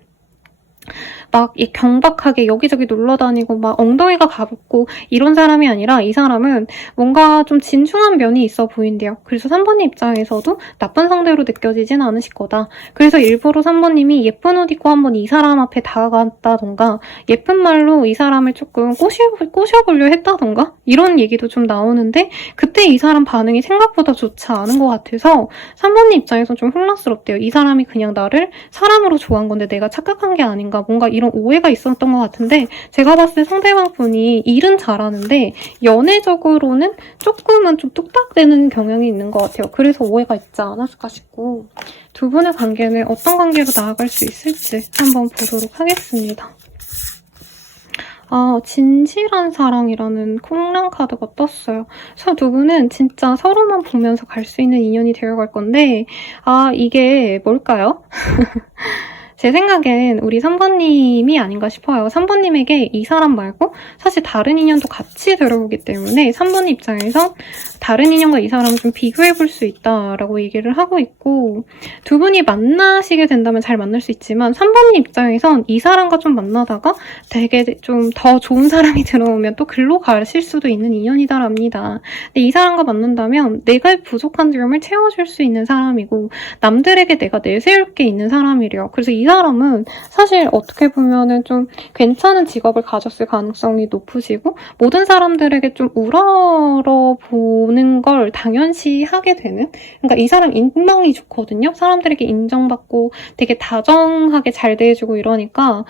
막 경박하게 여기저기 놀러 다니고 막 엉덩이가 가볍고 이런 사람이 아니라 이 사람은 뭔가 좀 진중한 면이 있어 보인대요. 그래서 3번님 입장에서도 나쁜 상대로 느껴지진 않으실 거다. 그래서 일부러 3번님이 예쁜 옷 입고 한번 이 사람 앞에 다가갔다던가 예쁜 말로 이 사람을 조금 꼬셔보려 했다던가 이런 얘기도 좀 나오는데 그때 이 사람 반응이 생각보다 좋지 않은 것 같아서 3번님 입장에서 좀 혼란스럽대요. 이 사람이 그냥 나를 사람으로 좋아한 건데 내가 착각한 게 아닌가, 뭔가 이런 오해가 있었던 것 같은데 제가 봤을 때 상대방 분이 일은 잘하는데 연애적으로는 조금은 좀 뚝딱대는 경향이 있는 것 같아요. 그래서 오해가 있지 않았을까 싶고 두 분의 관계는 어떤 관계로 나아갈 수 있을지 한번 보도록 하겠습니다. 진실한 사랑이라는 콩랑 카드가 떴어요. 그래서 두 분은 진짜 서로만 보면서 갈 수 있는 인연이 되어갈 건데 이게 뭘까요? 제 생각엔 우리 3번님이 아닌가 싶어요. 3번님에게 이 사람 말고 사실 다른 인연도 같이 들어오기 때문에 3번 입장에서 다른 인연과 이 사람을 좀 비교해볼 수 있다라고 얘기를 하고 있고 두 분이 만나시게 된다면 잘 만날 수 있지만 3번님 입장에선 이 사람과 좀 만나다가 되게 좀 더 좋은 사람이 들어오면 또 글로 가실 수도 있는 인연이다랍니다. 근데 이 사람과 만난다면 내가 부족한 점을 채워줄 수 있는 사람이고 남들에게 내가 내세울 게 있는 사람이래요. 그래서 이 사람은 사실 어떻게 보면은 좀 괜찮은 직업을 가졌을 가능성이 높으시고 모든 사람들에게 좀 우러러 보는 걸 당연시 하게 되는, 그러니까 이 사람 인망이 좋거든요. 사람들에게 인정받고 되게 다정하게 잘 대해주고 이러니까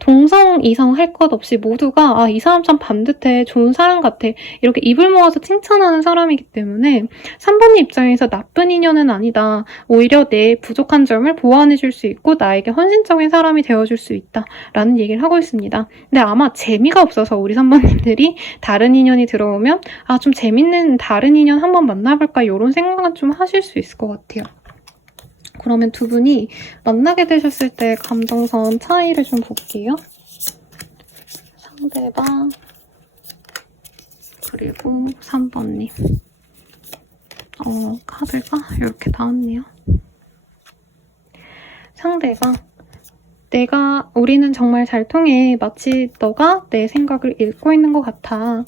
동성 이성 할 것 없이 모두가 이 사람 참 반듯해, 좋은 사람 같아 이렇게 입을 모아서 칭찬하는 사람이기 때문에 3번님 입장에서 나쁜 인연은 아니다. 오히려 내 부족한 점을 보완해줄 수 있고 나에게 헌신적인 사람이 되어줄 수 있다라는 얘기를 하고 있습니다. 근데 아마 재미가 없어서 우리 3번님들이 다른 인연이 들어오면 좀 재밌는 다른 인연 한번 만나볼까 이런 생각은 좀 하실 수 있을 것 같아요. 그러면 두 분이 만나게 되셨을 때 감정선 차이를 좀 볼게요. 상대방 그리고 3번님 카드가 이렇게 나왔네요. 상대방 우리는 정말 잘 통해. 마치 너가 내 생각을 읽고 있는 것 같아.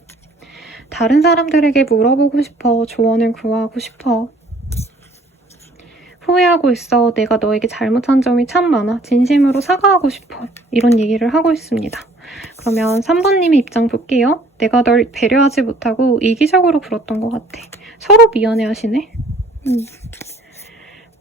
다른 사람들에게 물어보고 싶어. 조언을 구하고 싶어. 후회하고 있어. 내가 너에게 잘못한 점이 참 많아. 진심으로 사과하고 싶어. 이런 얘기를 하고 있습니다. 그러면 3번님의 입장 볼게요. 내가 널 배려하지 못하고 이기적으로 굴었던 것 같아. 서로 미안해 하시네.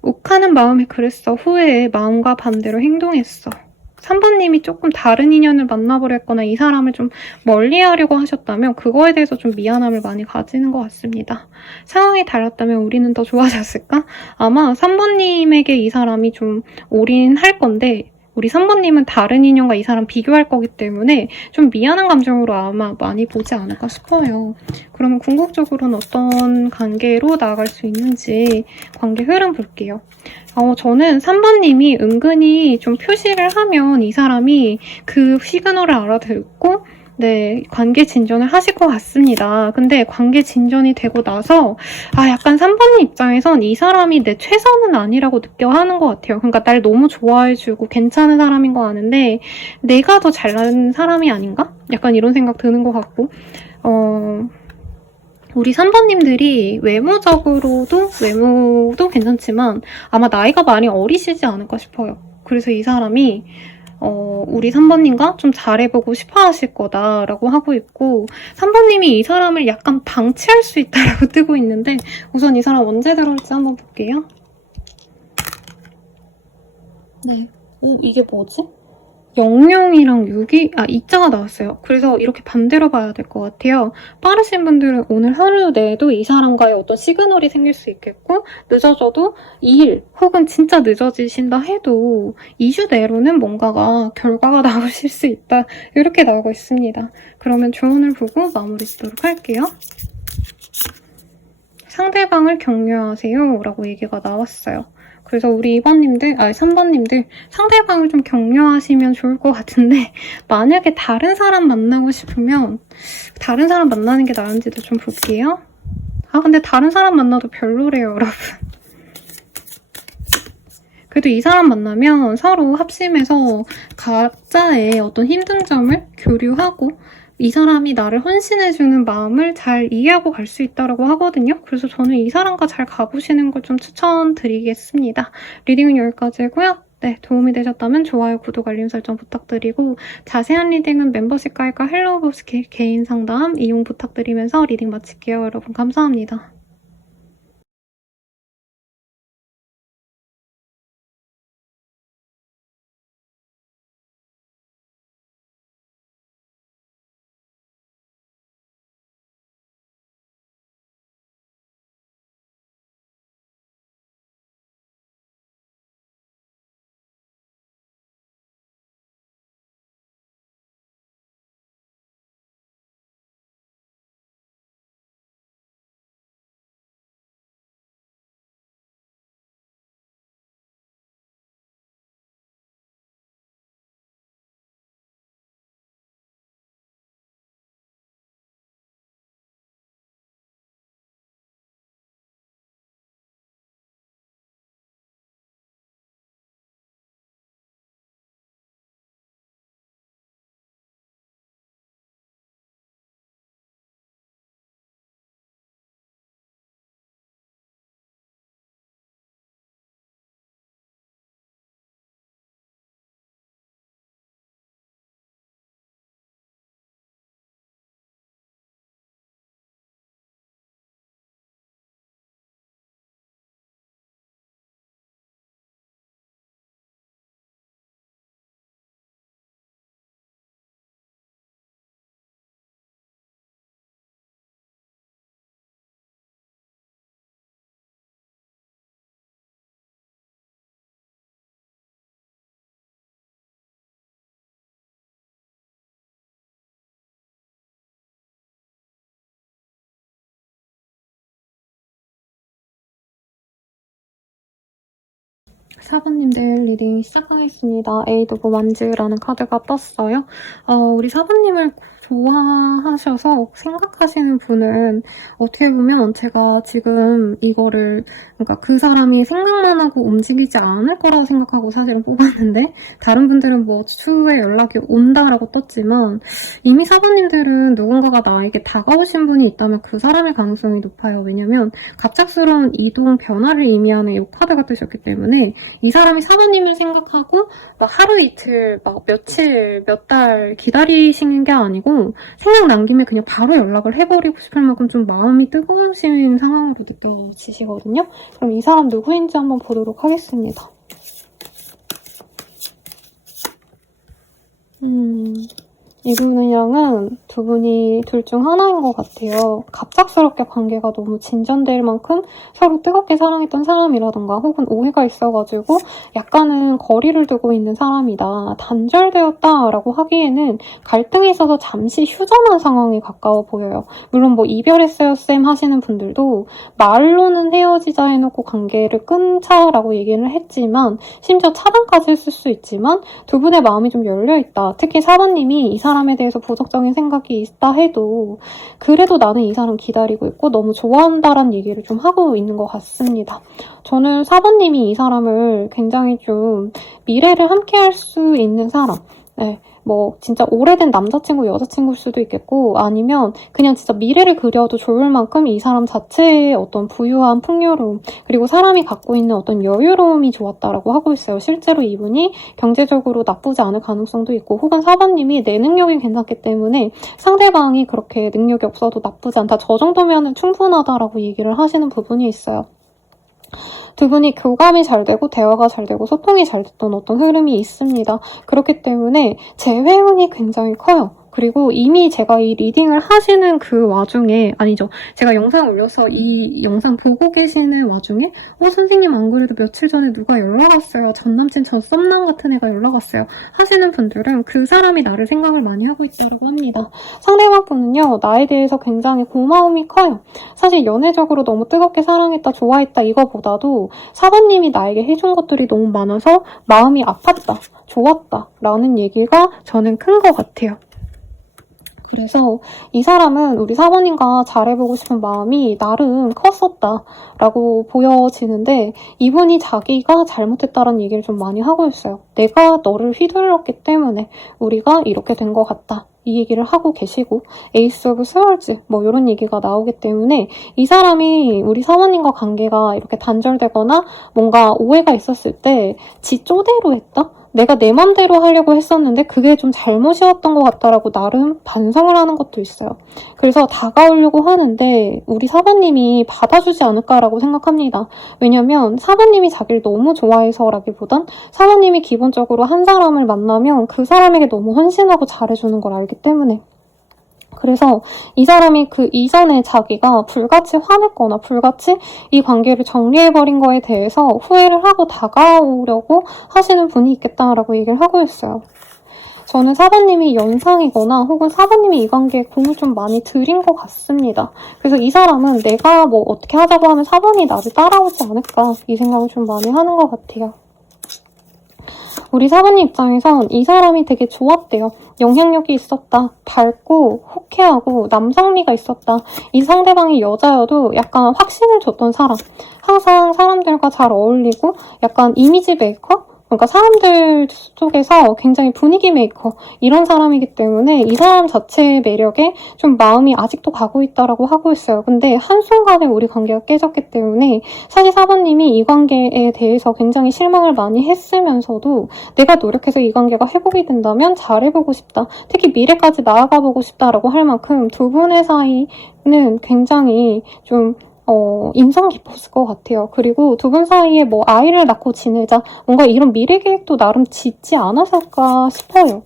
욱하는 마음이 그랬어. 후회해. 마음과 반대로 행동했어. 3번님이 조금 다른 인연을 만나보려 했거나 이 사람을 좀 멀리하려고 하셨다면 그거에 대해서 좀 미안함을 많이 가지는 것 같습니다. 상황이 달랐다면 우리는 더 좋아졌을까? 아마 3번님에게 이 사람이 좀 올인할 건데 우리 3번님은 다른 인연과 이 사람 비교할 거기 때문에 좀 미안한 감정으로 아마 많이 보지 않을까 싶어요. 그러면 궁극적으로는 어떤 관계로 나아갈 수 있는지 관계 흐름 볼게요. 저는 3번님이 은근히 좀 표시를 하면 이 사람이 그 시그널을 알아듣고 네, 관계 진전을 하실 것 같습니다. 근데 관계 진전이 되고 나서 약간 3번님 입장에선 이 사람이 내 최선은 아니라고 느껴 하는 것 같아요. 그러니까 날 너무 좋아해주고 괜찮은 사람인 거 아는데 내가 더 잘나는 사람이 아닌가? 약간 이런 생각 드는 것 같고 우리 3번님들이 외모도 괜찮지만 아마 나이가 많이 어리시지 않을까 싶어요. 그래서 이 사람이 우리 3번님과 좀 잘해보고 싶어 하실 거다라고 하고 있고 3번님이 이 사람을 약간 방치할 수 있다라고 뜨고 있는데 우선 이 사람 언제 들어올지 한번 볼게요. 네. 이게 뭐지? 00이랑 6이, 2자가 나왔어요. 그래서 이렇게 반대로 봐야 될 것 같아요. 빠르신 분들은 오늘 하루 내에도 이 사람과의 어떤 시그널이 생길 수 있겠고, 늦어져도 2일 혹은 진짜 늦어지신다 해도 2주 내로는 뭔가가 결과가 나오실 수 있다. 이렇게 나오고 있습니다. 그러면 조언을 보고 마무리 짓도록 할게요. 상대방을 격려하세요. 라고 얘기가 나왔어요. 그래서 우리 3번님들 상대방을 좀 격려하시면 좋을 것 같은데 만약에 다른 사람 만나고 싶으면 다른 사람 만나는 게 나은지도 좀 볼게요. 근데 다른 사람 만나도 별로래요, 여러분. 그래도 이 사람 만나면 서로 합심해서 각자의 어떤 힘든 점을 교류하고 이 사람이 나를 헌신해주는 마음을 잘 이해하고 갈 수 있다고 하거든요. 그래서 저는 이 사람과 잘 가보시는 걸 좀 추천드리겠습니다. 리딩은 여기까지고요. 네, 도움이 되셨다면 좋아요, 구독, 알림 설정 부탁드리고 자세한 리딩은 멤버십 가입과 헬로우보스 개인 상담 이용 부탁드리면서 리딩 마칠게요. 여러분 감사합니다. 4번님들 리딩 시작하겠습니다. 에이드 오브 완즈라는 카드가 떴어요. 우리 4번님을 좋아하셔서 생각하시는 분은 어떻게 보면 제가 지금 이거를 그러니까 그 사람이 생각만 하고 움직이지 않을 거라고 생각하고 사실은 뽑았는데 다른 분들은 뭐 추후에 연락이 온다라고 떴지만 이미 4번님들은 누군가가 나에게 다가오신 분이 있다면 그 사람일 가능성이 높아요. 왜냐면 갑작스러운 이동 변화를 의미하는 이 카드가 뜨셨기 때문에 이 사람이 4번님을 생각하고 막 하루 이틀 막 며칠 몇 달 기다리시는 게 아니고 생각난 김에 그냥 바로 연락을 해버리고 싶을 만큼 좀 마음이 뜨거우신 상황으로 느껴지시거든요. 그럼 이 사람 누구인지 한번 보도록 하겠습니다. 이분이랑은 두 분이 둘 중 하나인 것 같아요. 갑작스럽게 관계가 너무 진전될 만큼 서로 뜨겁게 사랑했던 사람이라던가 혹은 오해가 있어가지고 약간은 거리를 두고 있는 사람이다. 단절되었다라고 하기에는 갈등이 있어서 잠시 휴전한 상황에 가까워 보여요. 물론 뭐 이별했어요 쌤 하시는 분들도 말로는 헤어지자 해놓고 관계를 끊자라고 얘기를 했지만 심지어 차단까지 했을 수 있지만 두 분의 마음이 좀 열려있다. 특히 4번님이 이 사람에 대해서 부정적인 생각이 있다 해도 그래도 나는 이 사람 기다리고 있고 너무 좋아한다라는 얘기를 좀 하고 있는 것 같습니다. 저는 4번님이 이 사람을 굉장히 좀 미래를 함께 할 수 있는 사람, 네. 뭐 진짜 오래된 남자친구, 여자친구일 수도 있겠고 아니면 그냥 진짜 미래를 그려도 좋을 만큼 이 사람 자체의 어떤 부유한 풍요로움 그리고 사람이 갖고 있는 어떤 여유로움이 좋았다라고 하고 있어요. 실제로 이분이 경제적으로 나쁘지 않을 가능성도 있고 혹은 4번님이 내 능력이 괜찮기 때문에 상대방이 그렇게 능력이 없어도 나쁘지 않다. 저 정도면 충분하다라고 얘기를 하시는 부분이 있어요. 두 분이 교감이 잘 되고 대화가 잘 되고 소통이 잘 됐던 어떤 흐름이 있습니다. 그렇기 때문에 재회운이 굉장히 커요. 그리고 이미 제가 이 리딩을 하시는 그 와중에 아니죠. 제가 영상 올려서 이 영상 보고 계시는 와중에 선생님 안 그래도 며칠 전에 누가 연락 왔어요. 전 남친 전 썸남 같은 애가 연락 왔어요. 하시는 분들은 그 사람이 나를 생각을 많이 하고 있다고 합니다. 상대방 분은요. 나에 대해서 굉장히 고마움이 커요. 사실 연애적으로 너무 뜨겁게 사랑했다 좋아했다 이거보다도 4번님이 나에게 해준 것들이 너무 많아서 마음이 아팠다 좋았다 라는 얘기가 저는 큰 것 같아요. 그래서 이 사람은 우리 4번님과 잘해보고 싶은 마음이 나름 컸었다라고 보여지는데 이분이 자기가 잘못했다는 얘기를 좀 많이 하고 있어요. 내가 너를 휘둘렀기 때문에 우리가 이렇게 된 것 같다. 이 얘기를 하고 계시고 에이스 오브 스월즈 뭐 이런 얘기가 나오기 때문에 이 사람이 우리 4번님과 관계가 이렇게 단절되거나 뭔가 오해가 있었을 때 지 쪼대로 했다? 내가 내 맘대로 하려고 했었는데 그게 좀 잘못이었던 것 같다라고 나름 반성을 하는 것도 있어요. 그래서 다가오려고 하는데 우리 4번님이 받아주지 않을까라고 생각합니다. 왜냐면 4번님이 자기를 너무 좋아해서라기보단 4번님이 기본적으로 한 사람을 만나면 그 사람에게 너무 헌신하고 잘해주는 걸 알기 때문에 그래서 이 사람이 그 이전에 자기가 불같이 화냈거나 불같이 이 관계를 정리해버린 거에 대해서 후회를 하고 다가오려고 하시는 분이 있겠다라고 얘기를 하고 있어요. 저는 4번님이 연상이거나 혹은 4번님이 이 관계에 공을 좀 많이 들인 것 같습니다. 그래서 이 사람은 내가 뭐 어떻게 하자고 하면 4번이 나를 따라오지 않을까 이 생각을 좀 많이 하는 것 같아요. 우리 4번님 입장에선 이 사람이 되게 좋았대요. 영향력이 있었다. 밝고 호쾌하고 남성미가 있었다. 이 상대방이 여자여도 약간 확신을 줬던 사람. 항상 사람들과 잘 어울리고 약간 이미지 메이커? 그러니까 사람들 속에서 굉장히 분위기 메이커 이런 사람이기 때문에 이 사람 자체의 매력에 좀 마음이 아직도 가고 있다라고 하고 있어요. 근데 한순간에 우리 관계가 깨졌기 때문에 사실 4번님이 이 관계에 대해서 굉장히 실망을 많이 했으면서도 내가 노력해서 이 관계가 회복이 된다면 잘해보고 싶다. 특히 미래까지 나아가보고 싶다라고 할 만큼 두 분의 사이는 굉장히 좀 인상 깊었을 것 같아요. 그리고 두 분 사이에 뭐 아이를 낳고 지내자 뭔가 이런 미래 계획도 나름 짓지 않았을까 싶어요.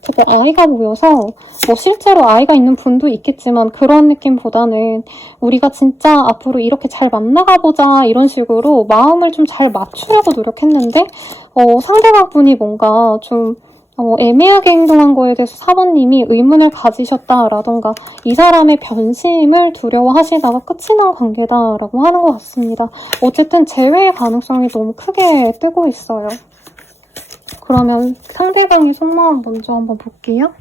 자꾸 아이가 보여서 뭐 실제로 아이가 있는 분도 있겠지만 그런 느낌보다는 우리가 진짜 앞으로 이렇게 잘 만나가보자 이런 식으로 마음을 좀 잘 맞추려고 노력했는데 상대방 분이 뭔가 좀 애매하게 행동한 거에 대해서 4번님이 의문을 가지셨다라던가 이 사람의 변심을 두려워하시다가 끝이 난 관계다라고 하는 것 같습니다. 어쨌든 재회의 가능성이 너무 크게 뜨고 있어요. 그러면 상대방의 속마음 먼저 한번 볼게요.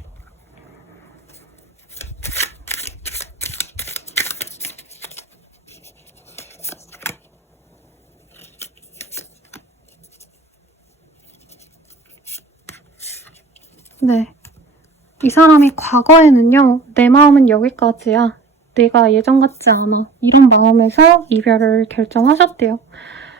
네. 이 사람이 과거에는요, 내 마음은 여기까지야. 내가 예전 같지 않아. 이런 마음에서 이별을 결정하셨대요.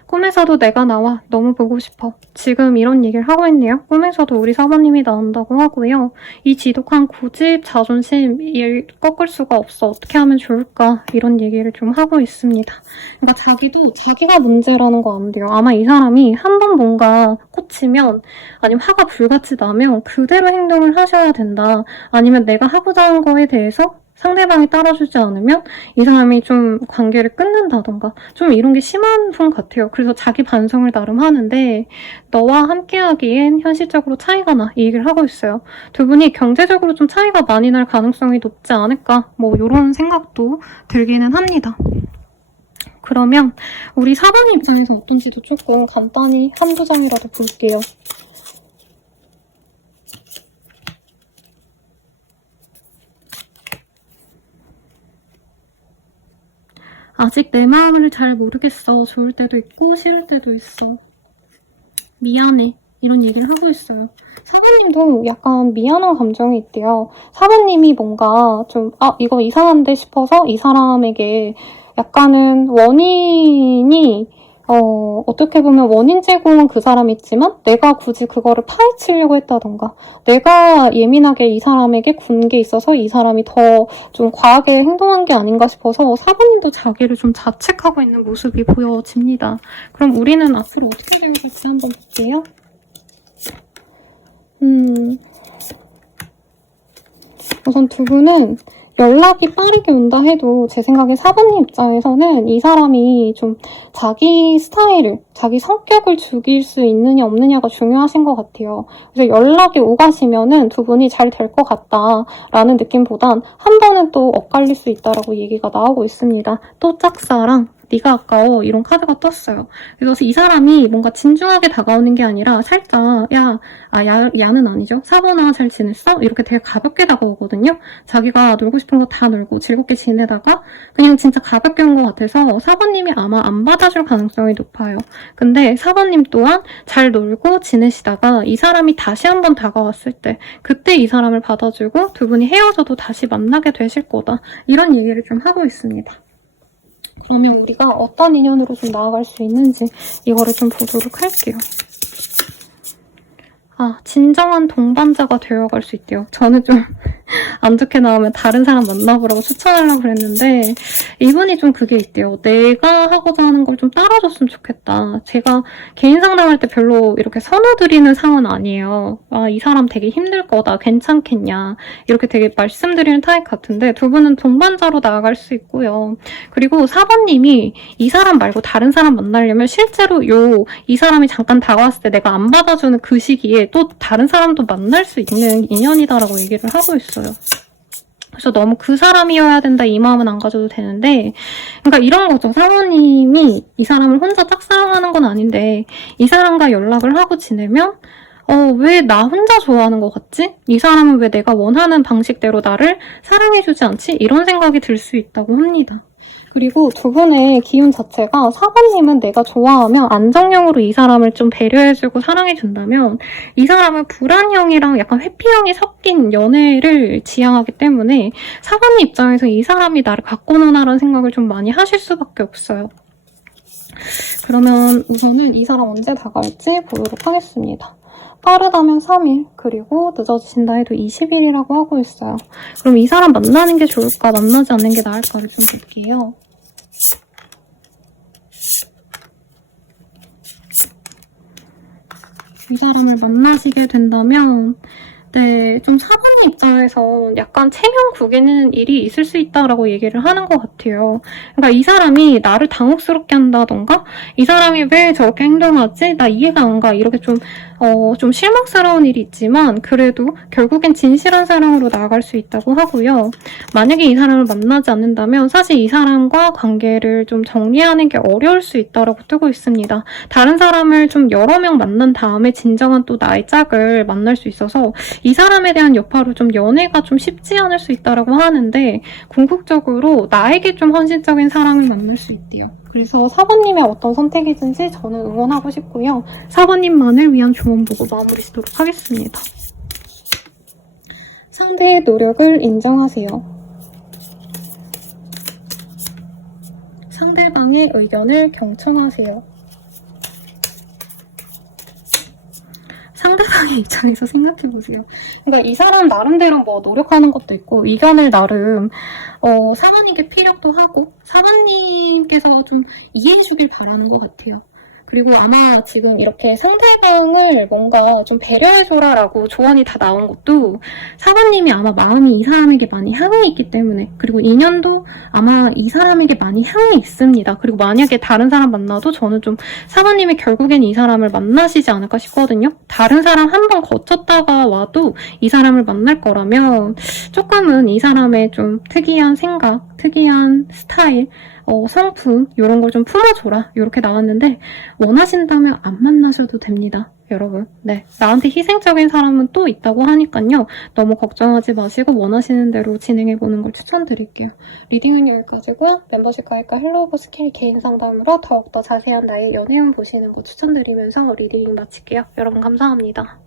꿈에서도 내가 나와. 너무 보고 싶어. 지금 이런 얘기를 하고 있네요. 꿈에서도 우리 사모님이 나온다고 하고요. 이 지독한 고집, 자존심, 이를 꺾을 수가 없어. 어떻게 하면 좋을까? 이런 얘기를 좀 하고 있습니다. 그러니까 자기도 자기가 문제라는 거 안 돼요. 아마 이 사람이 한 번 뭔가 꽂히면 아니면 화가 불같이 나면 그대로 행동을 하셔야 된다. 아니면 내가 하고자 하는 거에 대해서 상대방이 따라주지 않으면 이 사람이 좀 관계를 끊는다던가 좀 이런 게 심한 분 같아요. 그래서 자기 반성을 나름 하는데 너와 함께하기엔 현실적으로 차이가 나 이 얘기를 하고 있어요. 두 분이 경제적으로 좀 차이가 많이 날 가능성이 높지 않을까 뭐 이런 생각도 들기는 합니다. 그러면 우리 4번 입장에서 어떤지도 조금 간단히 한두 장이라도 볼게요. 아직 내 마음을 잘 모르겠어. 좋을 때도 있고 싫을 때도 있어. 미안해. 이런 얘기를 하고 있어요. 사부님도 약간 미안한 감정이 있대요. 사부님이 뭔가 좀 이거 이상한데 싶어서 이 사람에게 약간은 원인이 어떻게 보면 원인 제공은 그 사람이 있지만 내가 굳이 그거를 파헤치려고 했다던가 내가 예민하게 이 사람에게 군 게 있어서 이 사람이 더 좀 과하게 행동한 게 아닌가 싶어서 사부님도 자기를 좀 자책하고 있는 모습이 보여집니다. 그럼 우리는 앞으로 어떻게 되어갈지 한번 볼게요. 우선 두 분은 연락이 빠르게 온다 해도 제 생각에 4번님 입장에서는 이 사람이 좀 자기 스타일을, 자기 성격을 죽일 수 있느냐 없느냐가 중요하신 것 같아요. 그래서 연락이 오가시면은 두 분이 잘 될 것 같다라는 느낌보단 한 번은 또 엇갈릴 수 있다라고 얘기가 나오고 있습니다. 또 짝사랑. 네가 아까워 이런 카드가 떴어요. 그래서 이 사람이 뭔가 진중하게 다가오는 게 아니라 살짝 야는 아니죠. 사번아 잘 지냈어? 이렇게 되게 가볍게 다가오거든요. 자기가 놀고 싶은 거 다 놀고 즐겁게 지내다가 그냥 진짜 가볍게 온 것 같아서 사번님이 아마 안 받아줄 가능성이 높아요. 근데 사번님 또한 잘 놀고 지내시다가 이 사람이 다시 한번 다가왔을 때 그때 이 사람을 받아주고 두 분이 헤어져도 다시 만나게 되실 거다. 이런 얘기를 좀 하고 있습니다. 그러면 우리가 어떤 인연으로 좀 나아갈 수 있는지 이거를 좀 보도록 할게요. 진정한 동반자가 되어갈 수 있대요. 저는 좀 안 좋게 나오면 다른 사람 만나보라고 추천하려고 그랬는데 이분이 좀 그게 있대요. 내가 하고자 하는 걸 좀 따라줬으면 좋겠다. 제가 개인 상담할 때 별로 이렇게 선호드리는 상은 아니에요. 이 사람 되게 힘들 거다. 괜찮겠냐. 이렇게 되게 말씀드리는 타입 같은데 두 분은 동반자로 나아갈 수 있고요. 그리고 4번님이 이 사람 말고 다른 사람 만나려면 실제로 이 사람이 잠깐 다가왔을 때 내가 안 받아주는 그 시기에 또 다른 사람도 만날 수 있는 인연이다라고 얘기를 하고 있어요. 그래서 너무 그 사람이어야 된다 이 마음은 안 가져도 되는데 그러니까 이런 거죠. 사모님이 이 사람을 혼자 짝사랑하는 건 아닌데 이 사람과 연락을 하고 지내면 왜 나 혼자 좋아하는 것 같지? 이 사람은 왜 내가 원하는 방식대로 나를 사랑해주지 않지? 이런 생각이 들 수 있다고 합니다. 그리고 두 분의 기운 자체가 4번님은 내가 좋아하면 안정형으로 이 사람을 좀 배려해주고 사랑해준다면 이 사람은 불안형이랑 약간 회피형이 섞인 연애를 지향하기 때문에 4번님 입장에서 이 사람이 나를 갖고 노나라는 생각을 좀 많이 하실 수밖에 없어요. 그러면 우선은 이 사람 언제 다가올지 보도록 하겠습니다. 빠르다면 3일, 그리고 늦어지신다 해도 20일이라고 하고 있어요. 그럼 이 사람 만나는 게 좋을까, 만나지 않는 게 나을까를 좀 볼게요. 이 사람을 만나시게 된다면 좀 4번의 입장에서 약간 체면 구기는 일이 있을 수 있다라고 얘기를 하는 것 같아요. 그러니까 이 사람이 나를 당혹스럽게 한다던가 이 사람이 왜 저렇게 행동하지? 나 이해가 안 가. 이렇게 좀 좀 실망스러운 일이 있지만 그래도 결국엔 진실한 사랑으로 나아갈 수 있다고 하고요. 만약에 이 사람을 만나지 않는다면 사실 이 사람과 관계를 좀 정리하는 게 어려울 수 있다고 뜨고 있습니다. 다른 사람을 좀 여러 명 만난 다음에 진정한 또 나의 짝을 만날 수 있어서 이 사람에 대한 여파로 좀 연애가 좀 쉽지 않을 수 있다고 하는데 궁극적으로 나에게 좀 헌신적인 사랑을 만날 수 있대요. 그래서 4번님의 어떤 선택이든지 저는 응원하고 싶고요. 4번님만을 위한 조언 보고 마무리 짓도록 하겠습니다. 상대의 노력을 인정하세요. 상대방의 의견을 경청하세요. 상대방의 입장에서 생각해보세요. 그러니까 이 사람 나름대로 뭐 노력하는 것도 있고 의견을 나름 사모님께 피력도 하고 사모님께서 좀 이해해주길 바라는 것 같아요. 그리고 아마 지금 이렇게 상대방을 뭔가 좀 배려해줘라라고 조언이 다 나온 것도 사모님이 아마 마음이 이 사람에게 많이 향해 있기 때문에, 그리고 인연도 아마 이 사람에게 많이 향해 있습니다. 그리고 만약에 다른 사람 만나도 저는 좀 사모님이 결국엔 이 사람을 만나시지 않을까 싶거든요. 다른 사람 한 번 거쳤다가 와도 이 사람을 만날 거라면 조금은 이 사람의 좀 특이한 생각, 특이한 스타일, 성품 이런 걸 좀 품어줘라 이렇게 나왔는데 원하신다면 안 만나셔도 됩니다. 여러분. 네, 나한테 희생적인 사람은 또 있다고 하니까요. 너무 걱정하지 마시고 원하시는 대로 진행해보는 걸 추천드릴게요. 리딩은 여기까지고요. 멤버십 가입과 헬로우버 스킬 개인 상담으로 더욱더 자세한 나의 연애운 보시는 거 추천드리면서 리딩 마칠게요. 여러분 감사합니다.